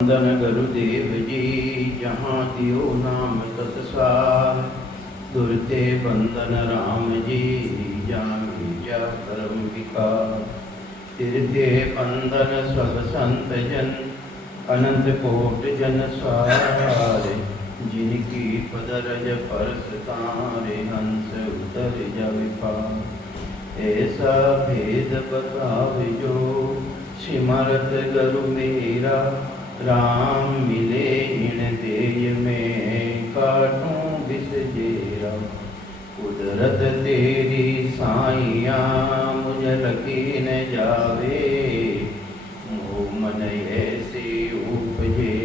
वंदन गुरुदेव जी जहाँ दियो नाम तत्सार, दुरते बंदन राम जी जान जा करम विकार। तिरते बंदन सब संत जन, अनंत कोट जन सारे, जिनकी पदरज परस तारे, हंस उतर जावे पार। ऐसा भेद बतावे जो, सिमरत गुरु मेरा, राम मिले इन देय में, काटूं बिस जेरा। कुदरत तेरी साइया मुझ लगी न जावे, मोह मन ऐसे उपजे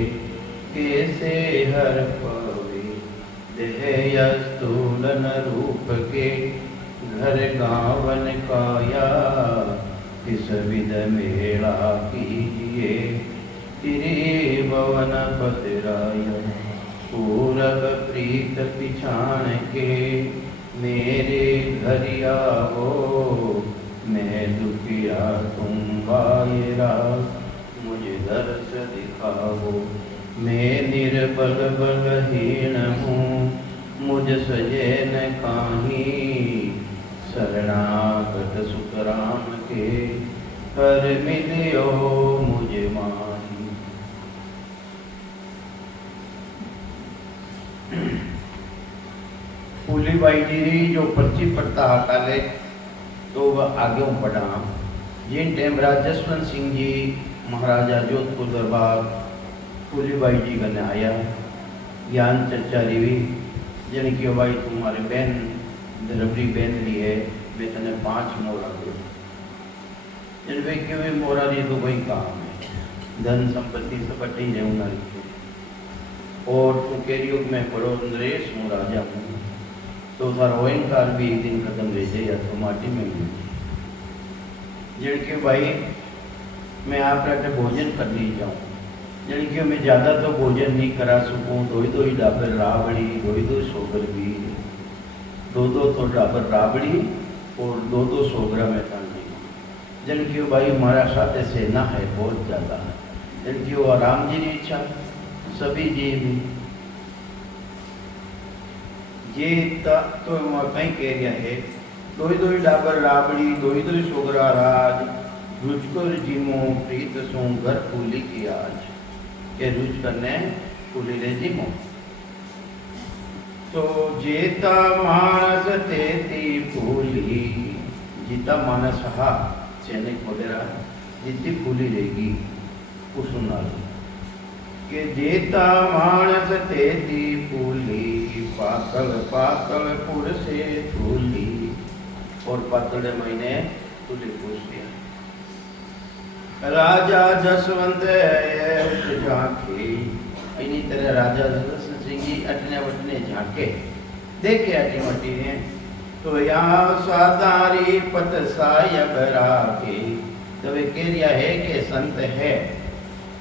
कैसे हर पावे। देह स्थूलन रूप के घर गावन काया, किस विध मेला कीजिए त्रिभुवन पतराय। पूरब प्रीत पिछाण के मेरे घर आओ, मैं दुखिया तुम बायरा, मुझे दर्श दिखाओ। मैं निर्बल बलहीन हूँ, मुझ सजे न काहीं, शरणागत सुख राम के कर मिलियो मुझे माही। फूलीबाई जी जो पर्ची पढ़ता काले तो वह आगे बढ़ा। जिन टाइम जसवंत सिंह जी महाराजा जोधपुर दरबार फूलीबाई जी कने आया, ज्ञान चर्चा रही। जन की भाई तुम्हारे बहन रबड़ी बहन ली है, वे तने 5 मोरा दो। जन वे के मोरा ली तो वही काम है, धन संपत्ति सब अटी रहना। और तू के युग में पढ़ो नरेश हूँ राजा हूँ, तो थारा अहंकार भी एक दिन खत्म रह जाए या तो माटी में मिल जाए। जन के भाई मैं आप रखे भोजन कर ली जाऊँ, जन के मैं ज़्यादा तो भोजन नहीं करा सकूँ। दो ही डाबर राबड़ी, दो सोगर भी, दो तो डाबर राबड़ी और दो सोगरा में था नहीं। जन की भाई हमारा साथ सेना है बहुत ज़्यादा है। जन की वो राम जी की इच्छा सभी जी भी ये तो कहीं कह गया है। दो ही डाबर राबड़ी, दो ही सोगरा राज, रुचकर जिमो प्रीत सो घर फूली की आज। के रुच करने फूली ले जिमो तो जेता मानस तेती फूली। जीता मानस हा सैनिक वगैरह जितनी फूली रहेगी कुसुम के जेता मानस तेती फूली, पातल पातल पुर से फूली। और पातल महीने फूली पूछ दिया। राजा जसवंत झांके, इन्हीं तरह राजा जसवंत सिंह जी अटने वटने झांके, देखे अटी मटी ने तो यहाँ सादारी पत सायब राखे। तो वे कह रिया है कि संत है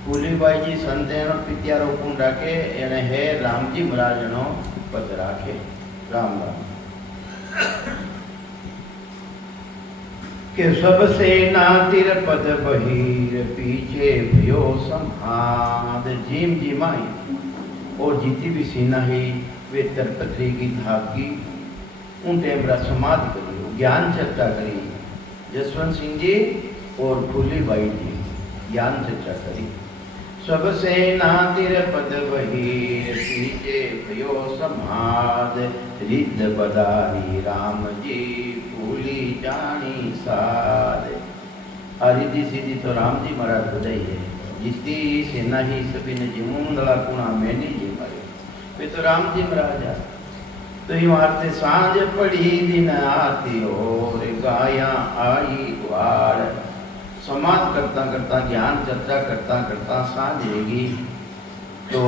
फूलीबाई जी, संत एनो पित्यारो कुंड राखे एने है राम जी महाराज नो पद राखे। राम राम के सब सेना तिर पद बहीर, पीछे भयो संहाद। जीम जी माई और जीती भी सेना ही वे तरपत्री की धाकी उन टेमरा समाधि करी, ज्ञान चर्चा करी। जसवंत सिंह जी और फूलीबाई जी ज्ञान चर्चा करी। सब सेना तिर पद बहीर, पीछे भयो समाद। रिद्ध बदारी राम जी, फूली जानी साध। रिद्धि सीधी तो राम जी महाराज बधाई है। जितनी सेना ही सभी ने जिमुंदला कुणा मैंने जी मारे, वे तो राम जी महाराज है। तो यूं आते सांझ पड़ी दिन आती और गाया आई वार। समाज करता करता ज्ञान चर्चा करता करता सांझ रहेगी। तो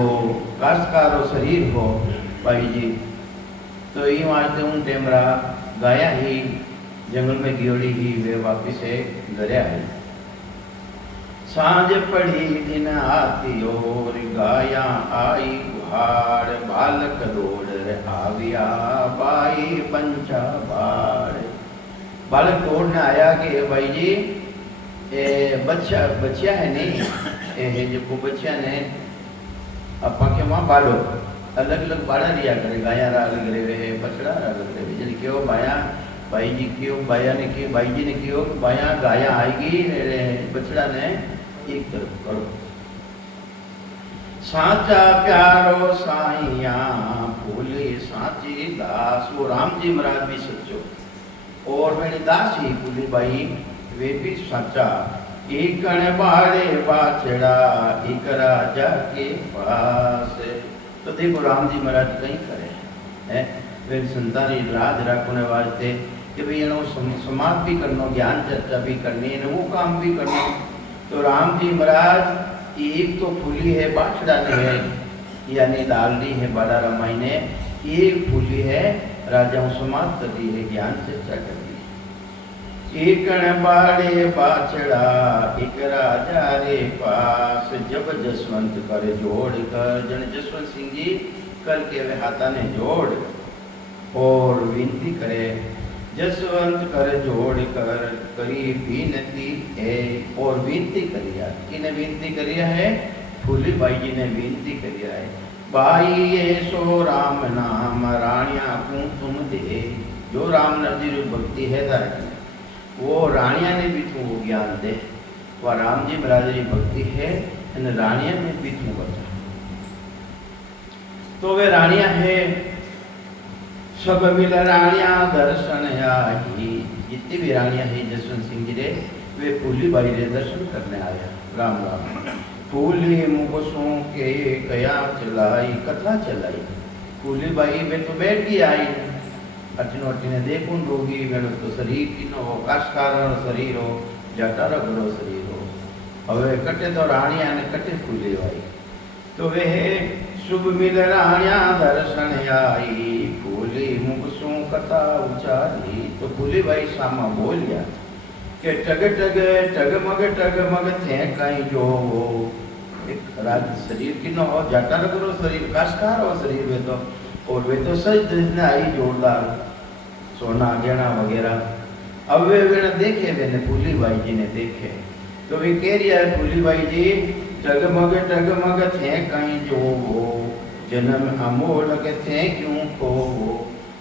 काश्तकार और शरीर हो भाई जी, तो यूं आते हूँ टेमरा गाया ही जंगल में गियोड़ी ही वे वापिस है घरे आई। सांझ पड़ी दिन आती और गाया आई गुहार। बालक दौड़ आविया बाई पंचा बाड़। बालक दौड़ने आया कि भाई जी बच्चा है नहीं, એ જે બચ્યા ને अपा के वहाँ बालो अलग अलग बाड़ा लिया करे, गाया अलग रहे, बछड़ा अलग रहे। जन क्यों बाया भाई जी क्यों बाया ने क्यों भाई जी ने क्यों बाया गाया आएगी बछड़ा ने एक तरफ करो। साचा प्यारो साइया फूले साची दास, वो राम जी महाराज भी सच्चो और मेरी दासी फूली बाई वे भी सच्चा। एक बाड़े बाछड़ा एक राजा के पास। तो देखो राम जी महाराज कहीं करे है वे संतानी लाज रखने वास्ते कि भाई एनो समाज भी करना, ज्ञान चर्चा भी करनी है, वो काम भी करना। तो राम जी महाराज एक तो फूली है बाछड़ा ने है यानी डालनी है बड़ा रामायण ने, एक फूली है राजाओं समाज कर दी है, ज्ञान चर्चा कर दी। एक बाड़े बाछड़ा एक राजा रे पास, जब जसवंत कर जोड़ कर। जन जसवंत सिंह जी करके वे हाथा ने जोड़ और विनती करे, जसवंत कर जोड़ कर करी विनती है। और विनती करिया, किने विनती करिया है? फूली बाई जी ने विनती करिया है। बाई ये सो राम नाम रानिया को तुम दे। जो राम जी भक्ति है तारक वो रानिया ने भी तू वो ज्ञान दे। वह राम जी बरादरी भक्ति है इन रानिया में भी तू बचा। तो वे रानिया है सब मिल रानिया दर्शन आई। जितनी भी रानिया है जसवंत सिंह जी रे वे फूली बाई रे दर्शन करने आया। राम राम फूली मुगसों के कया चलाई, कथा चलाई। फूली बाई वे तो बैठ गई आई अटनो अटने देखूं रोगी वेणु तो शरीर किनो हो, काशकार शरीर हो, जटार घरो शरीर हो। हवे कटे तो राणिया ने कटे फूली बाई। तो वे शुभ मिल राणिया दर्शन आई, फूली मुगसों कथा उचारी। तो फूली बाई सामा बोलिया के टग टग टगमग थे कहीं जो वो एक राज शरीर किनो हो, जटार घरो शरीर, काशकार हो शरीर वे तो। और वे तो सच ने आई जोरदार सोना गहना वगैरह। अब वे देखे मैंने फूली बाई जी ने देखे तो वे कह रही है फूली बाई जी टगमग थे कहीं जो वो, जन्म अमोलक थे क्यों खो वो।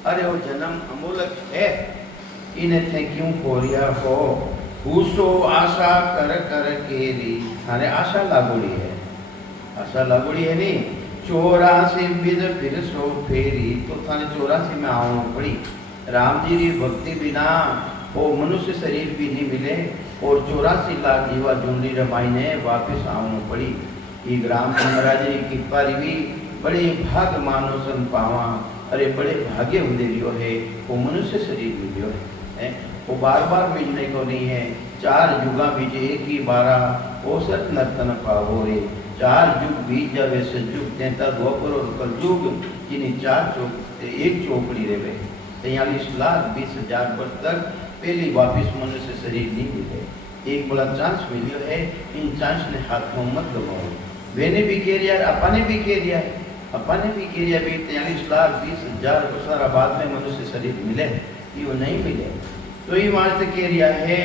अरे वो जन्म अमोलक है इन्हें थे क्यों खोरिया हो। हुसो आशा कर कर केरी, थाने आशा लागोड़ी है, आशा लागोड़ी है नहीं। 84 बिद फिर सो फेरी, तो थाने 84 में आना पड़ी। राम जी की भक्ति बिना वो मनुष्य शरीर भी नहीं मिले और 84 लाख जीवा जूंडी रमाई ने वापिस आना पड़ी। ये राम जी महाराज की कृपा भी बड़े भाग मानो सन पावा। अरे बड़े भाग्य उदेरियो है वो मनुष्य शरीर मिलियो है। वो बार बार मिलने को नहीं है। 4 युगा बीच एक ही बारा औसत नर्तन पावो रे। 4 युग बीज जावे सयुग तेता द्वापर और कलयुग, जिन्हें 4 चौक एक चौकड़ी रहे। 43,20,000 वर्ष तक पहली वापिस मनुष्य शरीर नहीं मिले। एक बड़ा चांस मिलियो है, इन चांस ने हाथ में मत लगाओ। मैंने भी कह दिया, अपा ने भी कह दिया, अपा ने भी कह दिया भी 43,20,000 वर्ष बाद में मनुष्य शरीर मिले, ये वो नहीं मिले। तो ये वहां से कह दिया है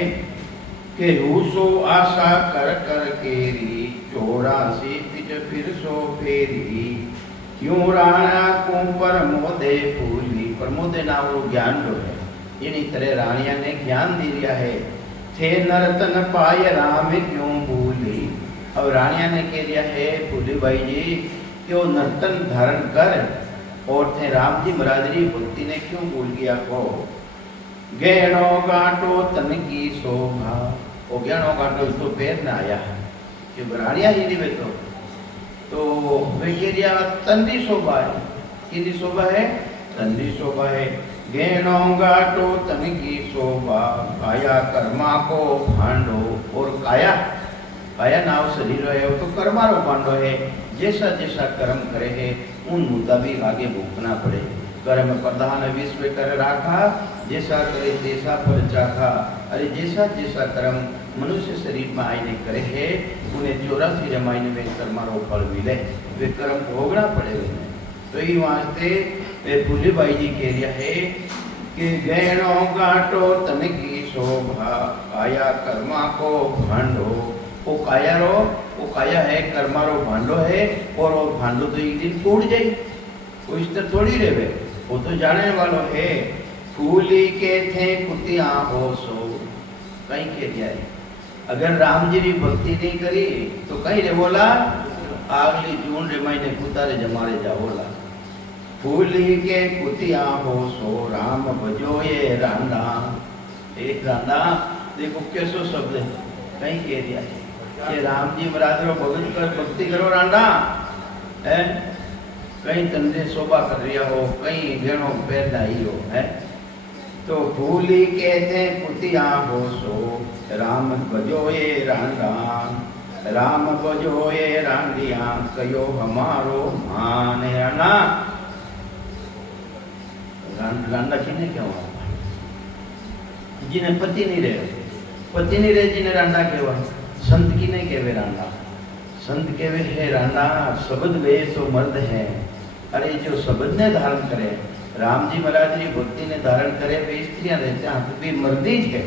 कि रूसो आशा कर कर केरी, 84 पिच फिर सो फेरी। क्यों राणा को परमोदे फूली, परमोदे नाम वो ज्ञान लो है। इन्हीं तरह रानिया ने ज्ञान दे दिया है। थे नर्तन पाय राम क्यों भूली। अब रानिया ने कह दिया है फूली बाई जी कि वो नर्तन धारण कर और थे राम जी महाराजरी भक्ति ने क्यों भूल गया को। गहनो गांटो तन की शोभा, वो गहनो गांटो इसको पैर में आया कि रानिया ही नहीं तो वे कह दिया तन की शोभा है। किसकी शोभा है? तन की शोभा है। गहनो गांटो तन की शोभा, काया कर्मा को भांडो। और काया, काया नाव शरीर है वो तो कर्मा रो भांडो है। जैसा जैसा कर्म करे है उन मुताबिक आगे भुगतना पड़े। कर्म प्रधान विश्व कर राखा, जैसा करे तैसा फल चाखा। अरे जैसा जैसा कर्म मनुष्य शरीर में आईने करे है उन्हें 84 रमायण में कर्मारो फल मिले, वे कर्म भोगना पड़े उन्हें। तो ये वास्ते वे फूली बाई जी कह रहा है कि गहनो गांटो तन की शोभा, काया कर्मा को भांडो। वो काया रो वो काया है कर्मारो भांडो है और वो भांडो तो एक दिन टूट जाए, वो इस तरह थोड़ी रहे, वो तो जाने वालों है। फूली के थे कुतिया हो सो कहीं के दिया है। अगर राम जी की भक्ति नहीं करी तो कहीं रे बोला आगली जून रे महीने कुतारे जमारे जाओला। फूली के कुतिया हो सो राम भजो ये रांडा। एक रांडा देखो कैसो शब्द है, कहीं कह दिया है कि राम जी महाराज रो भगत कर भक्ति करो रांडा है। कहीं तंदे शोभा कर रिया हो, कहीं घेणो पैर लाई हो है। तो फूली कहते कुतिया हो सो राम भजो ये रांडा। राम भजो ये रांडिया कयो हमारो मान। रांडा रांडा किने क्या हुआ? जिन्हें पति नहीं रहे जिन्हें रांडा केवा। संत की नहीं केवे रांडा, संत केवे है रांडा शब्द वे सो मर्द है। अरे जो शब्द ने धारण करे, राम जी महाराज जी भक्ति ने धारण करे वे स्त्रियां रहते हैं तो भी मर्दी है।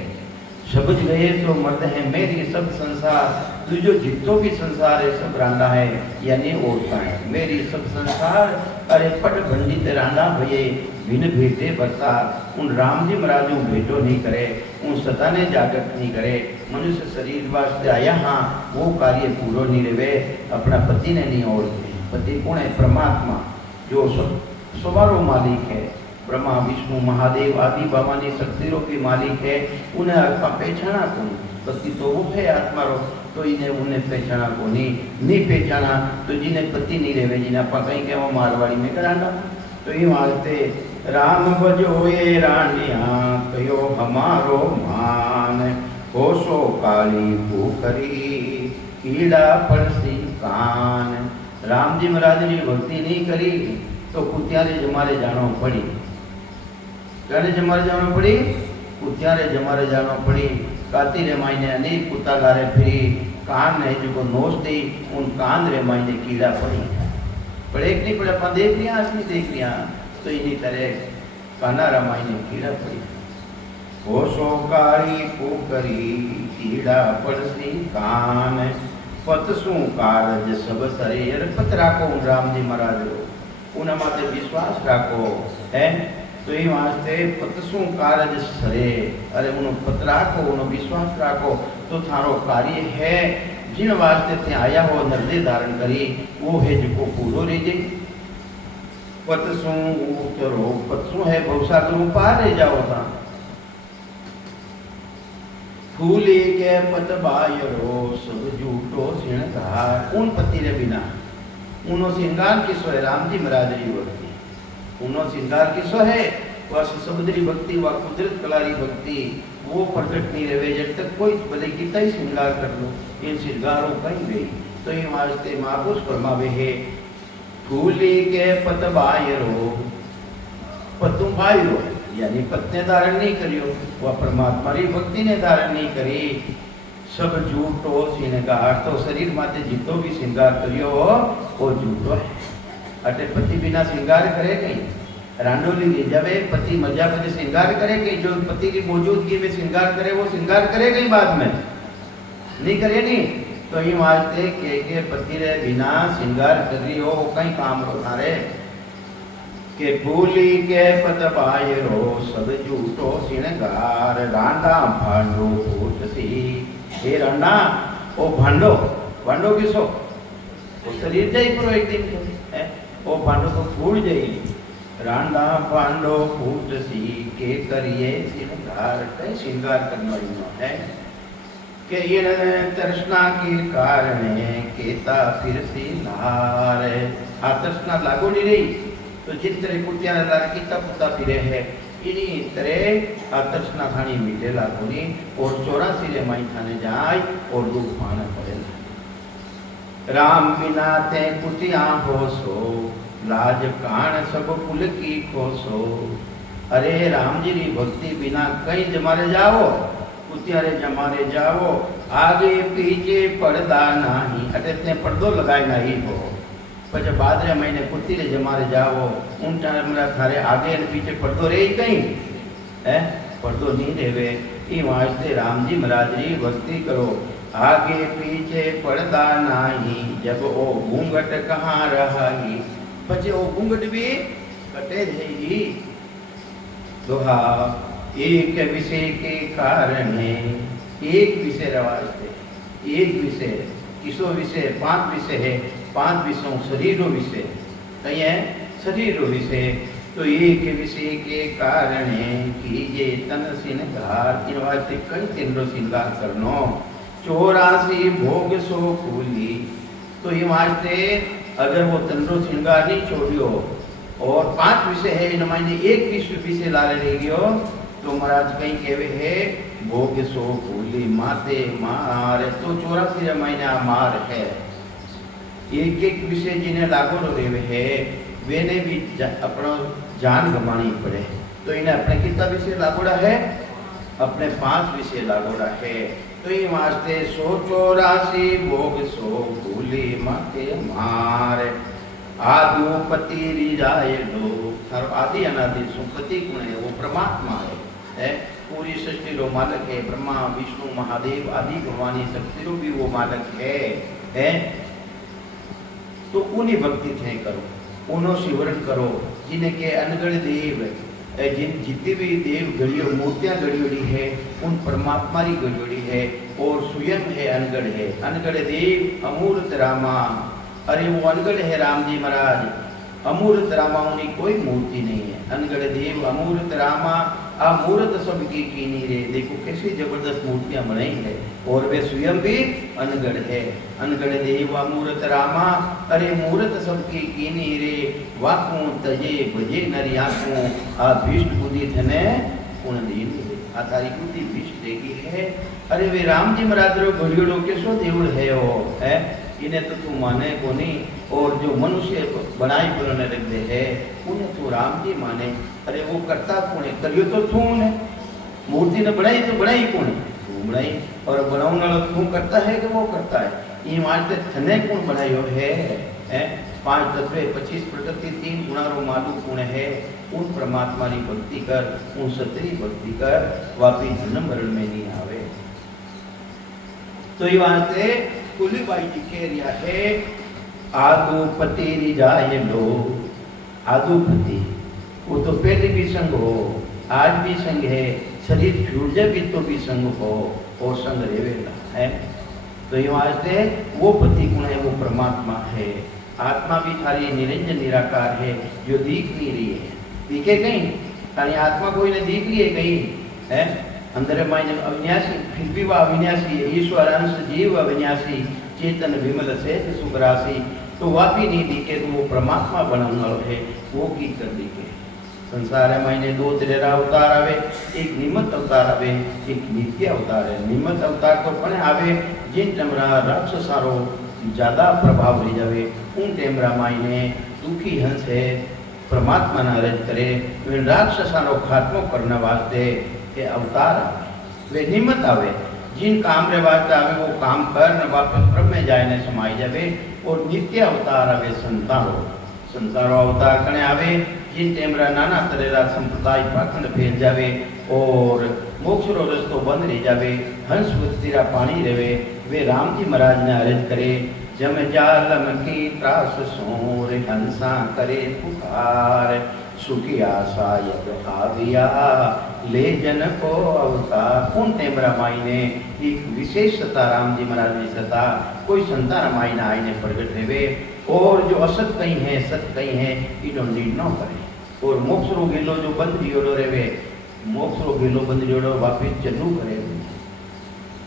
शब्द वे सो मर्द है मेरी सब संसार, तू जो जितो भी संसार है सब रांडा है यानी औरता है। मेरी सब संसार अरे पट भंडित रांडा भये बिन भेटे बरता। उन राम जी महाराज भेटो नहीं करे, उन सता ने जागृत नहीं करे, मनुष्य शरीर वास्ते आया हाँ वो कार्य पूरा नहीं रहे, अपना पति ने नहीं ओढ़ते। पति कौन है? परमात्मा जो स्वभाव मालिक है, ब्रह्मा विष्णु महादेव आदि भवानी शक्तिरों के मालिक है। उन्हें आत्मा पहचाना कौन? पति तो वो है आत्मा रो, तो इन्हें उन्हें पहचाना को नहीं पहचाना तो जिन्हें पति नहीं रहे, जिन्हें आप कहीं के वो मारवाड़ी में कराना। तो ये मारते राम भजो ये रानिया कयो हमारो मान। होशो काली भूखरी कीड़ा पड़सी कान। राम जी महाराज ने भक्ति नहीं करी तो कुत्यारे जमारे जानो पड़ी। क्यारे जमारे जानो पड़ी? कुत्यारे जमारे जानो पड़ी। काती रे मायने अनेक कुत्ता गारे फिरी, कान ने जो को नोच दी उन कान रे मायने कीड़ा पड़ी। पड़े नहीं पड़े अपन देख लिया, असली देख लिया तो इन्हीं तरह काना रामायण कीड़ा पड़ी। होशो काली पोकरी कीड़ा पड़सी कान। पतसू कारज सब शरीर। पत राखो राम जी महाराज रो, उन माते विश्वास राखो है। तो ये वास्ते पतसू कारज सरे, अरे उन पत राखो उन विश्वास राखो तो थारो कार्य है जिन वास्ते ते आया हो नर्दे धारण करी वो है जो पूरो रह जाए। पतसू उतरो, पतसू है भवसागर पार रह जाओ था। फूले के पत बायरो सब झूठो श्रृंगार। उन पति रे बिना उनो श्रृंगार किसो है? राम जी महाराज री भक्ति उनो श्रृंगार किसो है? वह समुद्री भक्ति व कुदरत कलारी भक्ति वो प्रकट नहीं रहे जब तक कोई भले कितना ही श्रृंगार कर लो, इन श्रृंगारों कहीं गई। तो ये वास्ते महापुरुष फरमावे है फूले के पत बायरो। पतु बायरो यानी पत्ने धारण नहीं करियो, वह परमात्मा री भक्ति ने धारण नहीं करी। सब झूठो श्रृंगार। तो शरीर माते जितो भी श्रृंगार करियो वो झूठो है। अटे पति बिना श्रृंगार करे कहीं रांडोली ले जावे, पति मजा में श्रृंगार करे कहीं, जो पति की मौजूदगी में श्रृंगार करे वो श्रृंगार करे कहीं बाद में नहीं करे नहीं। तो ये वास्ते के पति रे बिना श्रृंगार कर रही हो कहीं काम रो थारे के। फूली के पत बायरो सब झूठो श्रृंगार। रांडा भांडो फूटसी। हे रांडा ओ भांडो, भांडो किसो? वो शरीर जाई पर एक दिन है वो भांडो तो फूट जाई। रांडा भांडो फूटसी के करिए श्रृंगार। कई श्रृंगार करना है के ये तृष्णा के कारण केता फिर से नार। आ तृष्णा लागू नहीं रही तो जिन तरह कुत्या लार कीता पुता फिरे है इन्हीं तरह आ तृष्णा थानी मिटे लागू नहीं और 84 रे माई थाने जाए और दुख पाना पड़े। राम बिना ते कुतिया हो सो लाज कान सब कुल की खोसो। अरे राम जी की भक्ति बिना कहीं जमारे जाओ, कुतियारे जमारे जाओ, आगे पीछे पर्दा नहीं। अटे पर्दो लगाए नहीं हो પછી બાદરે મહિને કુતીરે જમારે જાવો ઉન ટાઈમરા થારે આગે અને પીછે પડતો રહે કઈ હે પડતો નહીં રહેવે। એ વાસ્તે રામજી મહારાજની ભક્તિ કરો आगे पीछे पर्दा नाही, जब ओ घूंघट कहाँ रही, पछे ओ घूंघट भी कटे जाएगी। दोहा एक विषय के कारण है, एक विषय रवाज है, एक विषय किसो विषय 5 विषय है, 5 विषयों शरीरों विषय कहीं है शरीरों विषय। तो एक विषय के कारण है कि ये तन सिंगार इन वास्ते कई तिनरो सिंगार करनो, 84 भोग सो फूली। तो ये वास्ते अगर वो तनरो सिंगार नहीं छोड़ियो और 5 विषय है इन मायने एक विषय ला रही गयो, तो महाराज कहीं कहवे है भोग सो फूली माते मार। तो 84 महीना मार है, एक एक विषय जिन्हें लागू रेवे है वेने भी अपना जान गंवानी पड़े। तो इन्हें अपने कितना विषय लागोड़ा है, अपने 5 विषय लागोड़ा है। तो ये वास्ते 184 भोग सो फूली माते मार। आदुपति रिजाए लो, सर्व आदि अनादि सुपति गुण है, वो परमात्मा है, पूरी सृष्टि रो मालक है, ब्रह्मा विष्णु महादेव आदि भगवानी शक्ति रो भी वो मालक है। तो उन्हीं भक्ति थे करो, उन्हों सिमरण करो, जिनके अनगढ़ देव जितनी भी देव गढ़ियों मूर्तियाँ गढ़ियोड़ी है उन परमात्मा की गढ़ियोड़ी है, और स्वयं है अनगढ़ है। अनगढ़ देव अमूर्त रामा, अरे वो अनगढ़ है राम जी महाराज, अमूर्त रामा उन्हीं कोई मूर्ति नहीं है। अनगढ़ देव अमूर्त रामा, अमूर्त सबकी कीनी रे। देखो कैसी जबरदस्त मूर्तियां बनाई है, और वे स्वयं भी अनगढ़ है। अनगढ़ देव अमूर्त रामा, अरे मूर्त सबकी कीनी रे। वाकू तजे भजे नरियाकू, आ भीष्ट बुद्धि धने उन दीन आ तारी बुद्धि भीष्ट देगी है। अरे वे राम जी महाराज रो घड़ियोड़ो कैसो देवड़ है वो है, इन्हें तो तू माने को नहीं, और जो मनुष्य बनाई उन्होंने रख दे है उन्हें तो राम जी माने। अरे वो करता कौन है, करियो तो तू ने मूर्ति ने बनाई, तो बनाई कौन है, तू बनाई, और बनाने वाला तू करता है कि वो करता है। ये मानते थने कौन बनायो है, 5 तत्व 25 प्रकृति 3 गुणा रो मालू कौन है। उन परमात्मा की भक्ति कर, उन सत्य की भक्ति कर, वापी जन्म मरण में नहीं आवे। तो ये वास्ते कुलीबाई जी कह रहा है आदुपति रिजाए लो। आदुपति वो तो पहले भी संग हो, आज भी संग है, शरीर छूट जाए भी तो भी संग हो, और संग रेवेला है। तो ये वास्ते वो पति गुण है, वो परमात्मा है। आत्मा भी थारी निरंजन निराकार है, जो दिख नहीं रही है, दिखे कहीं थारी आत्मा कोई ने दिख रही है कहीं है, अंदर मायने अविनाशी, फिर भी वह अविनाशी है। ईश्वर अंश जीव अविनाशी, चेतन विमल से सुखराशि। तो वह भी नहीं दिखे, तो वो परमात्मा बनाने वाला है, वो की कर दिखे। संसार मायने 2 तरह अवतार आवे, एक निमित्त अवतार आवे, एक नित्य अवतार है। निमित्त अवतार तो पण आवे जिन टमरा राक्षसारो ज्यादा प्रभाव रही जावे, उन टेमरा मायने दुखी हंस है परमात्मा ना रज करे, वे राक्षसारो खात्मो करने वास्ते के अवतार आवे, वे निमित्त आवे। जिन काम रे वास्ते आवे वो काम कर न वापस ब्रह्म में जाए ने समाई जावे। और नित्य अवतार आवे संतारो, संतारो अवतार कने आवे जिन टेमरा नाना तरेरा संप्रदाय पाखंड फैल जावे, और मोक्ष रो रस्तो बंद रही जावे, हंस तेरा पानी रेवे। वे राम जी महाराज ने अर्ज करे जम जालम की त्रास सोर, हंसा करे पुकार, सुखी आशा यद आविया ले जन को अवतार। उन टेमरा मायने एक विशेष सत्ता राम जी महाराज ने सत्ता, कोई संतान मायना आईने प्रगट रेवे, और जो असत कहीं है सत कहीं है इनो नीड न करे। और मोक्ष रो गेलो जो बंद रियोड़ो रेवे, मोक्ष रो गेलो बंद रियोड़ो वापिस चलू करे।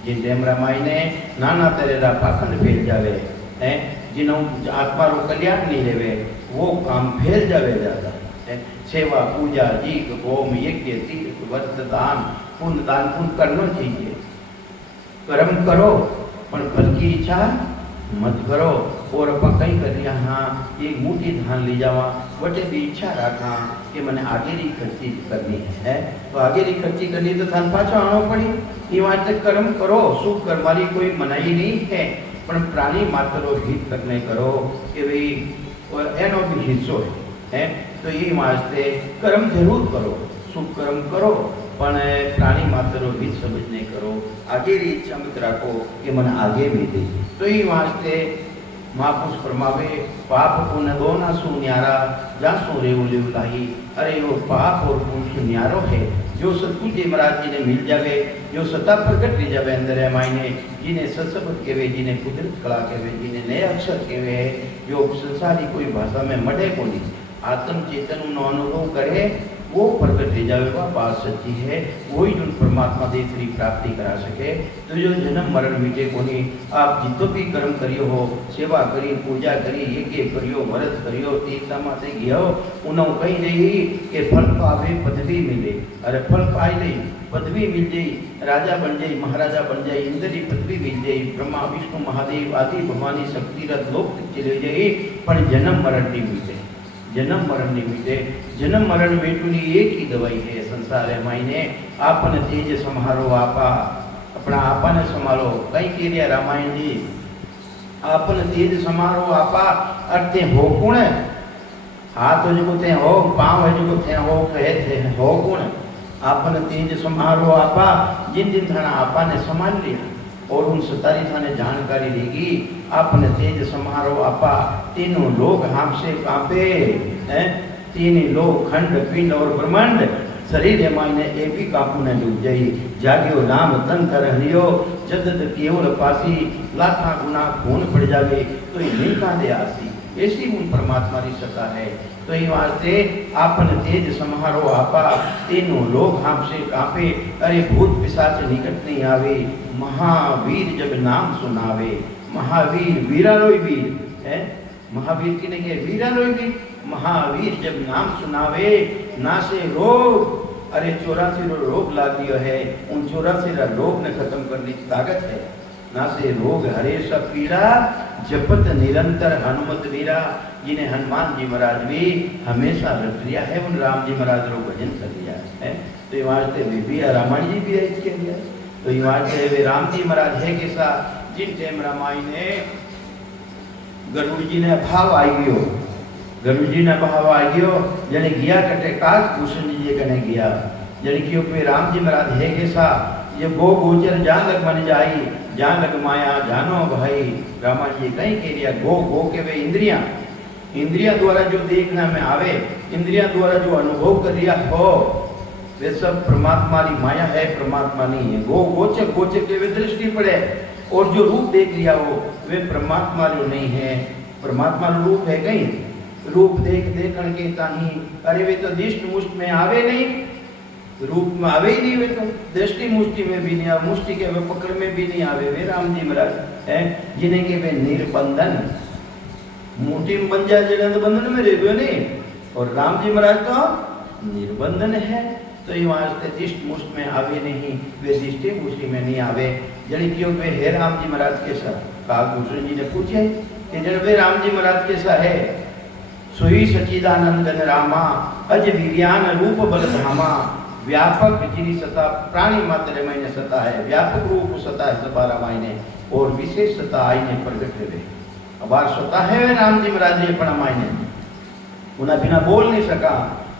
जिन टेमरा मायने नाना तेरेरा पाखंड फैल जावे हैं, जिन्हों आत्मा रो कल्याण नहीं लेवे, वो काम फैल जावे ज्यादा है। सेवा पूजा जीक होम यज्ञ तीर्थ व्रत दान पुण्य दान पुण्य करना चाहिए। कर्म करो पर फल की इच्छा मत करो। और अपन कहीं कर लिया हाँ एक मोटी धान ले जावा, बटे भी इच्छा रखा कि मैंने आगे री खर्ची करनी है, तो आगे री खर्ची करनी तो थान पाछो आना पड़ी। ये वास्ते कर्म करो, शुभ कर्म वाली कोई मनाई नहीं है, पर प्राणी मात्र हित करने करो कि भाई एनो भी हिस्सो है। तो ये वास्ते कर्म जरूर करो, शुभ कर्म करो, पण प्राणी मात्र हित समझने करो, आगे री इच्छा मत रखो कि मन आगे भी दे। तो ही वास्ते महापुरुष फरमावे पाप पुण्य दोना सु न्यारा जासो रेव लेव लाही। अरे वो पाप और पुण्य सु न्यारो है जो सतगुरु जी महाराज जी ने मिल जावे, जो सता प्रकट ली जावे अंदर है मायने, जिन्हें सत्सबद केवे, जिन्हें कुदरत कला केवे, जिन्हें नए अक्षर केवे, जो संसारी कोई भाषा में मटे को नहीं, आत्म चेतन नो अनुभव करे वो प्रकट ले जावे। वह बात सच्ची है, वही जो परमात्मा देशरी प्राप्ति करा सके। तो जो जन्म मरण मिटे को नहीं, आप जितो भी कर्म करियो हो, सेवा करी, पूजा करी, यज्ञ करियो, व्रत करियो, तीर्थ माते गयो, उन्हों कहीं नहीं कि फल पावे पदवी मिले। अरे फल पाई ले, पदवी मिल जाई, राजा बन जाई, महाराजा बन जाई, इंद्री पदवी मिल जाई, ब्रह्मा विष्णु महादेव आदि भगवानी शक्ति रथ लोक तक चले जाई, पर जन्म मरण नहीं मिले, जन्म मरण नहीं मिले। जन्म मरण बेटूनी एक ही दवाई है संसार है मायने, आपन तेज संहारो आपा, अपना आपन संभालो। कई कह दिया रामायण जी, आपन तेज संहारो आपा, अर्थे हो कुण, हाथ जो थे हो, पाँव है जो थे हो, कहे थे हो कुण, आपन तेज संहारो आपा, जिन दिन थाना आपा ने संभाल लिया और उन 27 थाने जानकारी लेगी, आपने तेज समारो आपा, तीनों लोग हमसे कांपे हैं, तीन लोग खंड पिंड और ब्रह्मांड, शरीर मायने ए भी कापू न डूब जाई, जाग्यो नाम तन कर हरियो, जदद केवल पासी, लाखा गुना खून पड़ जावे, तो ये नहीं कांदे आसी, ऐसी उन परमात्मा की सत्ता है। तो ये वास्ते आपन तेज समारो आपा, तीनों लोग हमसे कांपे, अरे भूत पिशाच निकट नहीं आवे, महावीर जब नाम सुनावे, महावीर वीरारोई वीर है, महावीर की नहीं है वीरारोई वीर, महावीर जब नाम सुनावे, नासे रोग, अरे 84 रोग लाग दियो है, उन 84 रोग ने खत्म करने की ताकत है। नासे रोग हरे सब पीड़ा, जपत निरंतर हनुमत वीरा, जिन्हें हनुमान जी महाराज भी हमेशा रख लिया है, उन राम जी महाराज को भजन कर लिया है। तो ये वास्ते भी रामायण जी भी ऐसे किया गया, तो ये वास्ते वे राम जी महाराज है के साथ जिन टाइम रामायण ने गरुड़ जी ने भाव आई गयो, गरुड़ जी ने भाव आई गयो, जने गया कटे काज भूषण जी कने गया, जने क्यों पे राम जी महाराज है के साथ ये गो गोचर जान लग मन जाई, जान लग माया जानो भाई। रामा जी कहीं कह दिया गो गो के वे इंद्रियां, इंद्रियां द्वारा जो देखना में आवे, इंद्रियां द्वारा जो अनुभव कर लिया हो, वे सब परमात्मा की माया है, परमात्मा नहीं है। गो गोचर गोचर के वे दृष्टि पड़े, और जो रूप देख लिया हो वे परमात्मा जो नहीं है, परमात्मा रूप है कहीं, रूप देख देखण के ताही, अरे वे तो दिष्ट मुष्ट में आवे नहीं, रूप में आवे ही नहीं, वे तो दृष्टि मुष्टि में भी नहीं आवे, मुष्टि के वे पकड़ में भी नहीं आवे। वे राम जी महाराज है जिन्हें के वे निर्बंधन, मोटी में बन जाए जगह बंधन में रह नहीं, और राम जी महाराज तो निर्बंधन है। तो ये वास्ते दिष्ट मुष्ट में आवे नहीं, वे दिष्टि मुष्टि में नहीं आवे। जन क्यों वे है राम जी महाराज कैसा, काकभूषण जी ने पूछे कि जन वे राम जी महाराज कैसा है, सोई सचिदानंद रामा, अज विज्ञान रूप बल धामा, व्यापक जिनी सत्ता प्राणी मात्र मायने सत्ता है, व्यापक रूप सत्ता है सबारा मायने, और विशेष सत्ता आईने प्रकट हुए। अबार सत्ता है राम जी महाराज जी अपना मायने, उन्हें बिना बोल नहीं सका,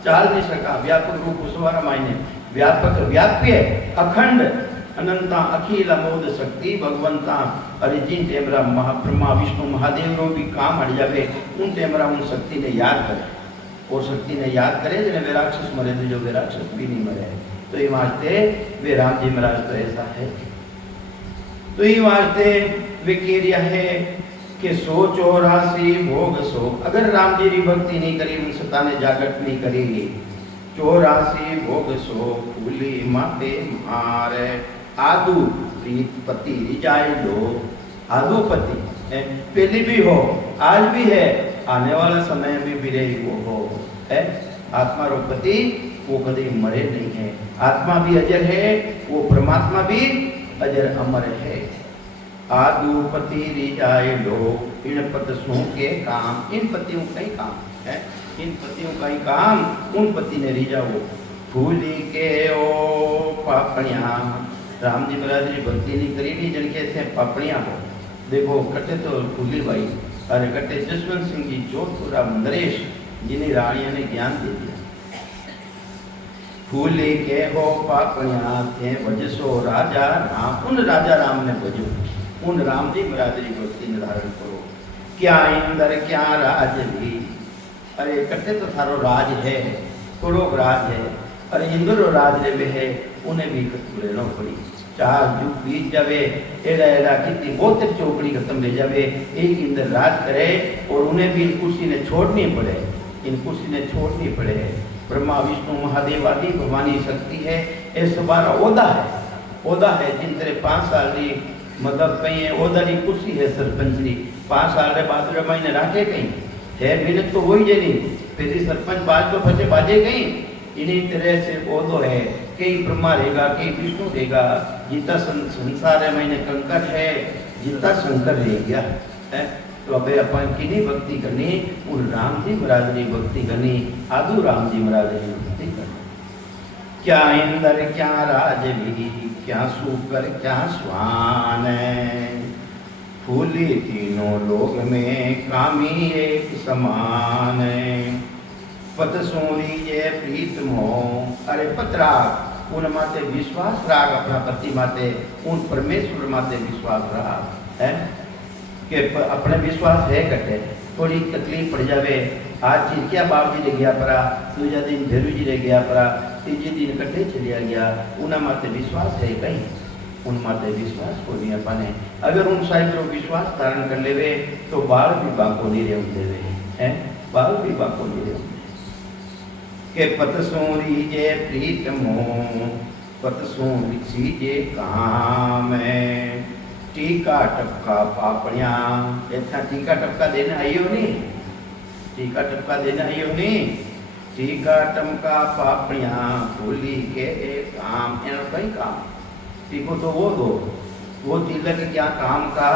चाल नहीं सका, व्यापक रूप सबारा मायने, व्यापक व्याप्य अखंड अनंता अखिल अमोद शक्ति भगवंता। अरे जिन टेमरा महाब्रह्मा विष्णु महादेव रो भी काम हट जावे, उन टेमरा उन शक्ति ने याद करे, और शक्ति ने याद करे जिन्हें वे राक्षस मरे तो जो वे राक्षस भी नहीं मरे। तो ये वास्ते वे राम जी महाराज तो ऐसा है। तो ये वास्ते वे कह रिया है कि 184 भोग सो, अगर राम जी की भक्ति नहीं करी, उन सत्ता ने जागृत नहीं करेगी, 84 भोग सो फूली माते मारे, आदु प्रीत पति रिजाए लो। आदुपति पहले भी हो, आज भी है, आने वाला समय में भी रही वो हो है। आत्मा रूपति वो कभी मरे नहीं है, आत्मा भी अजर है, वो परमात्मा भी अजर अमर है। आदुपति रिजाए लो, इन पतसों के काम, इन पतियों का ही काम है, इन पतियों का ही काम, उन पति ने रिजा वो फूली के ओ पापड़िया। राम जी महाराज जी भक्ति नहीं करी नहीं, जन कहते हैं पापड़िया हो। देखो कटे तो फूली भाई, अरे कटे जसवंत सिंह जी जोधपुरा नरेश, जिन्हें रानिया ने ज्ञान दे दिया। फूले के हो पापड़िया थे भजसो राजा राम। उन राजा राम ने भजो, उन राम जी बरादरी भक्ति निर्धारण करो। क्या इंद्र क्या राज भी, अरे कटे तो थारो राज है, थोड़ो राज है, अरे इंद्र राज रे वे है, उन्हें भी लेना पड़ी। चार जुग बीत जावे, एड़ा एड़ा कितनी बहुत चौकड़ी खत्म ले जावे, एक इंद्र राज करे और उन्हें भी इन कुर्सी ने छोड़नी पड़े, इन कुर्सी ने छोड़नी पड़े। ब्रह्मा विष्णु महादेव आदि भगवानी शक्ति है, ये सबारा ओदा है जिन तेरे 5 साल की मतलब कहीं ओदा की कुर्सी है सरपंच की, 5 साल के बाद महीने राखे कहीं है मिनट तो वही जे नहीं, फिर सरपंच बाज तो फसे बाजे कहीं। इन्हीं तरह से ओदो है, कई ब्रह्मा रहेगा, कई विष्णु रहेगा, जितना संसार है मैंने कंकर है, जितना शंकर रह गया है। तो अब अपन किन्हीं भक्ति करनी, उन राम जी महाराज ने भक्ति करनी, आदू राम जी महाराज ने भक्ति करनी। क्या इंद्र क्या राज भी, क्या सूकर क्या स्वान, फूली तीनों लोग में कामी एक समान। पत सोरी जय प्रीत मोह, अरे पतराग उन माते विश्वास राग, अपना पति माते उन परमेश्वर माते विश्वास राग है कि अपने विश्वास है कटे, थोड़ी तकलीफ पड़ जावे, आज चीज क्या बाप जी ले गया परा, दूसरा दिन भेरू जी ले गया परा, तीजे दिन कटे चलिया गया, उन माते विश्वास है कहीं, उन माते विश्वास को नहीं अपने। अगर उन साहिब विश्वास धारण कर लेवे तो बाल भी बाको नहीं रेम देवे हैं, बाल भी बाको नहीं रेम के। पत सोरी जे प्रीत मोह, पत सोरी जे काम, टीका टपका पापड़िया, इतना टीका टपका देना आइयो नहीं, टीका टपका देना आइयो नहीं, टीका टमका पापड़िया भूली के एक काम, कई काम टीको तो वो दो, वो तिलक क्या काम का,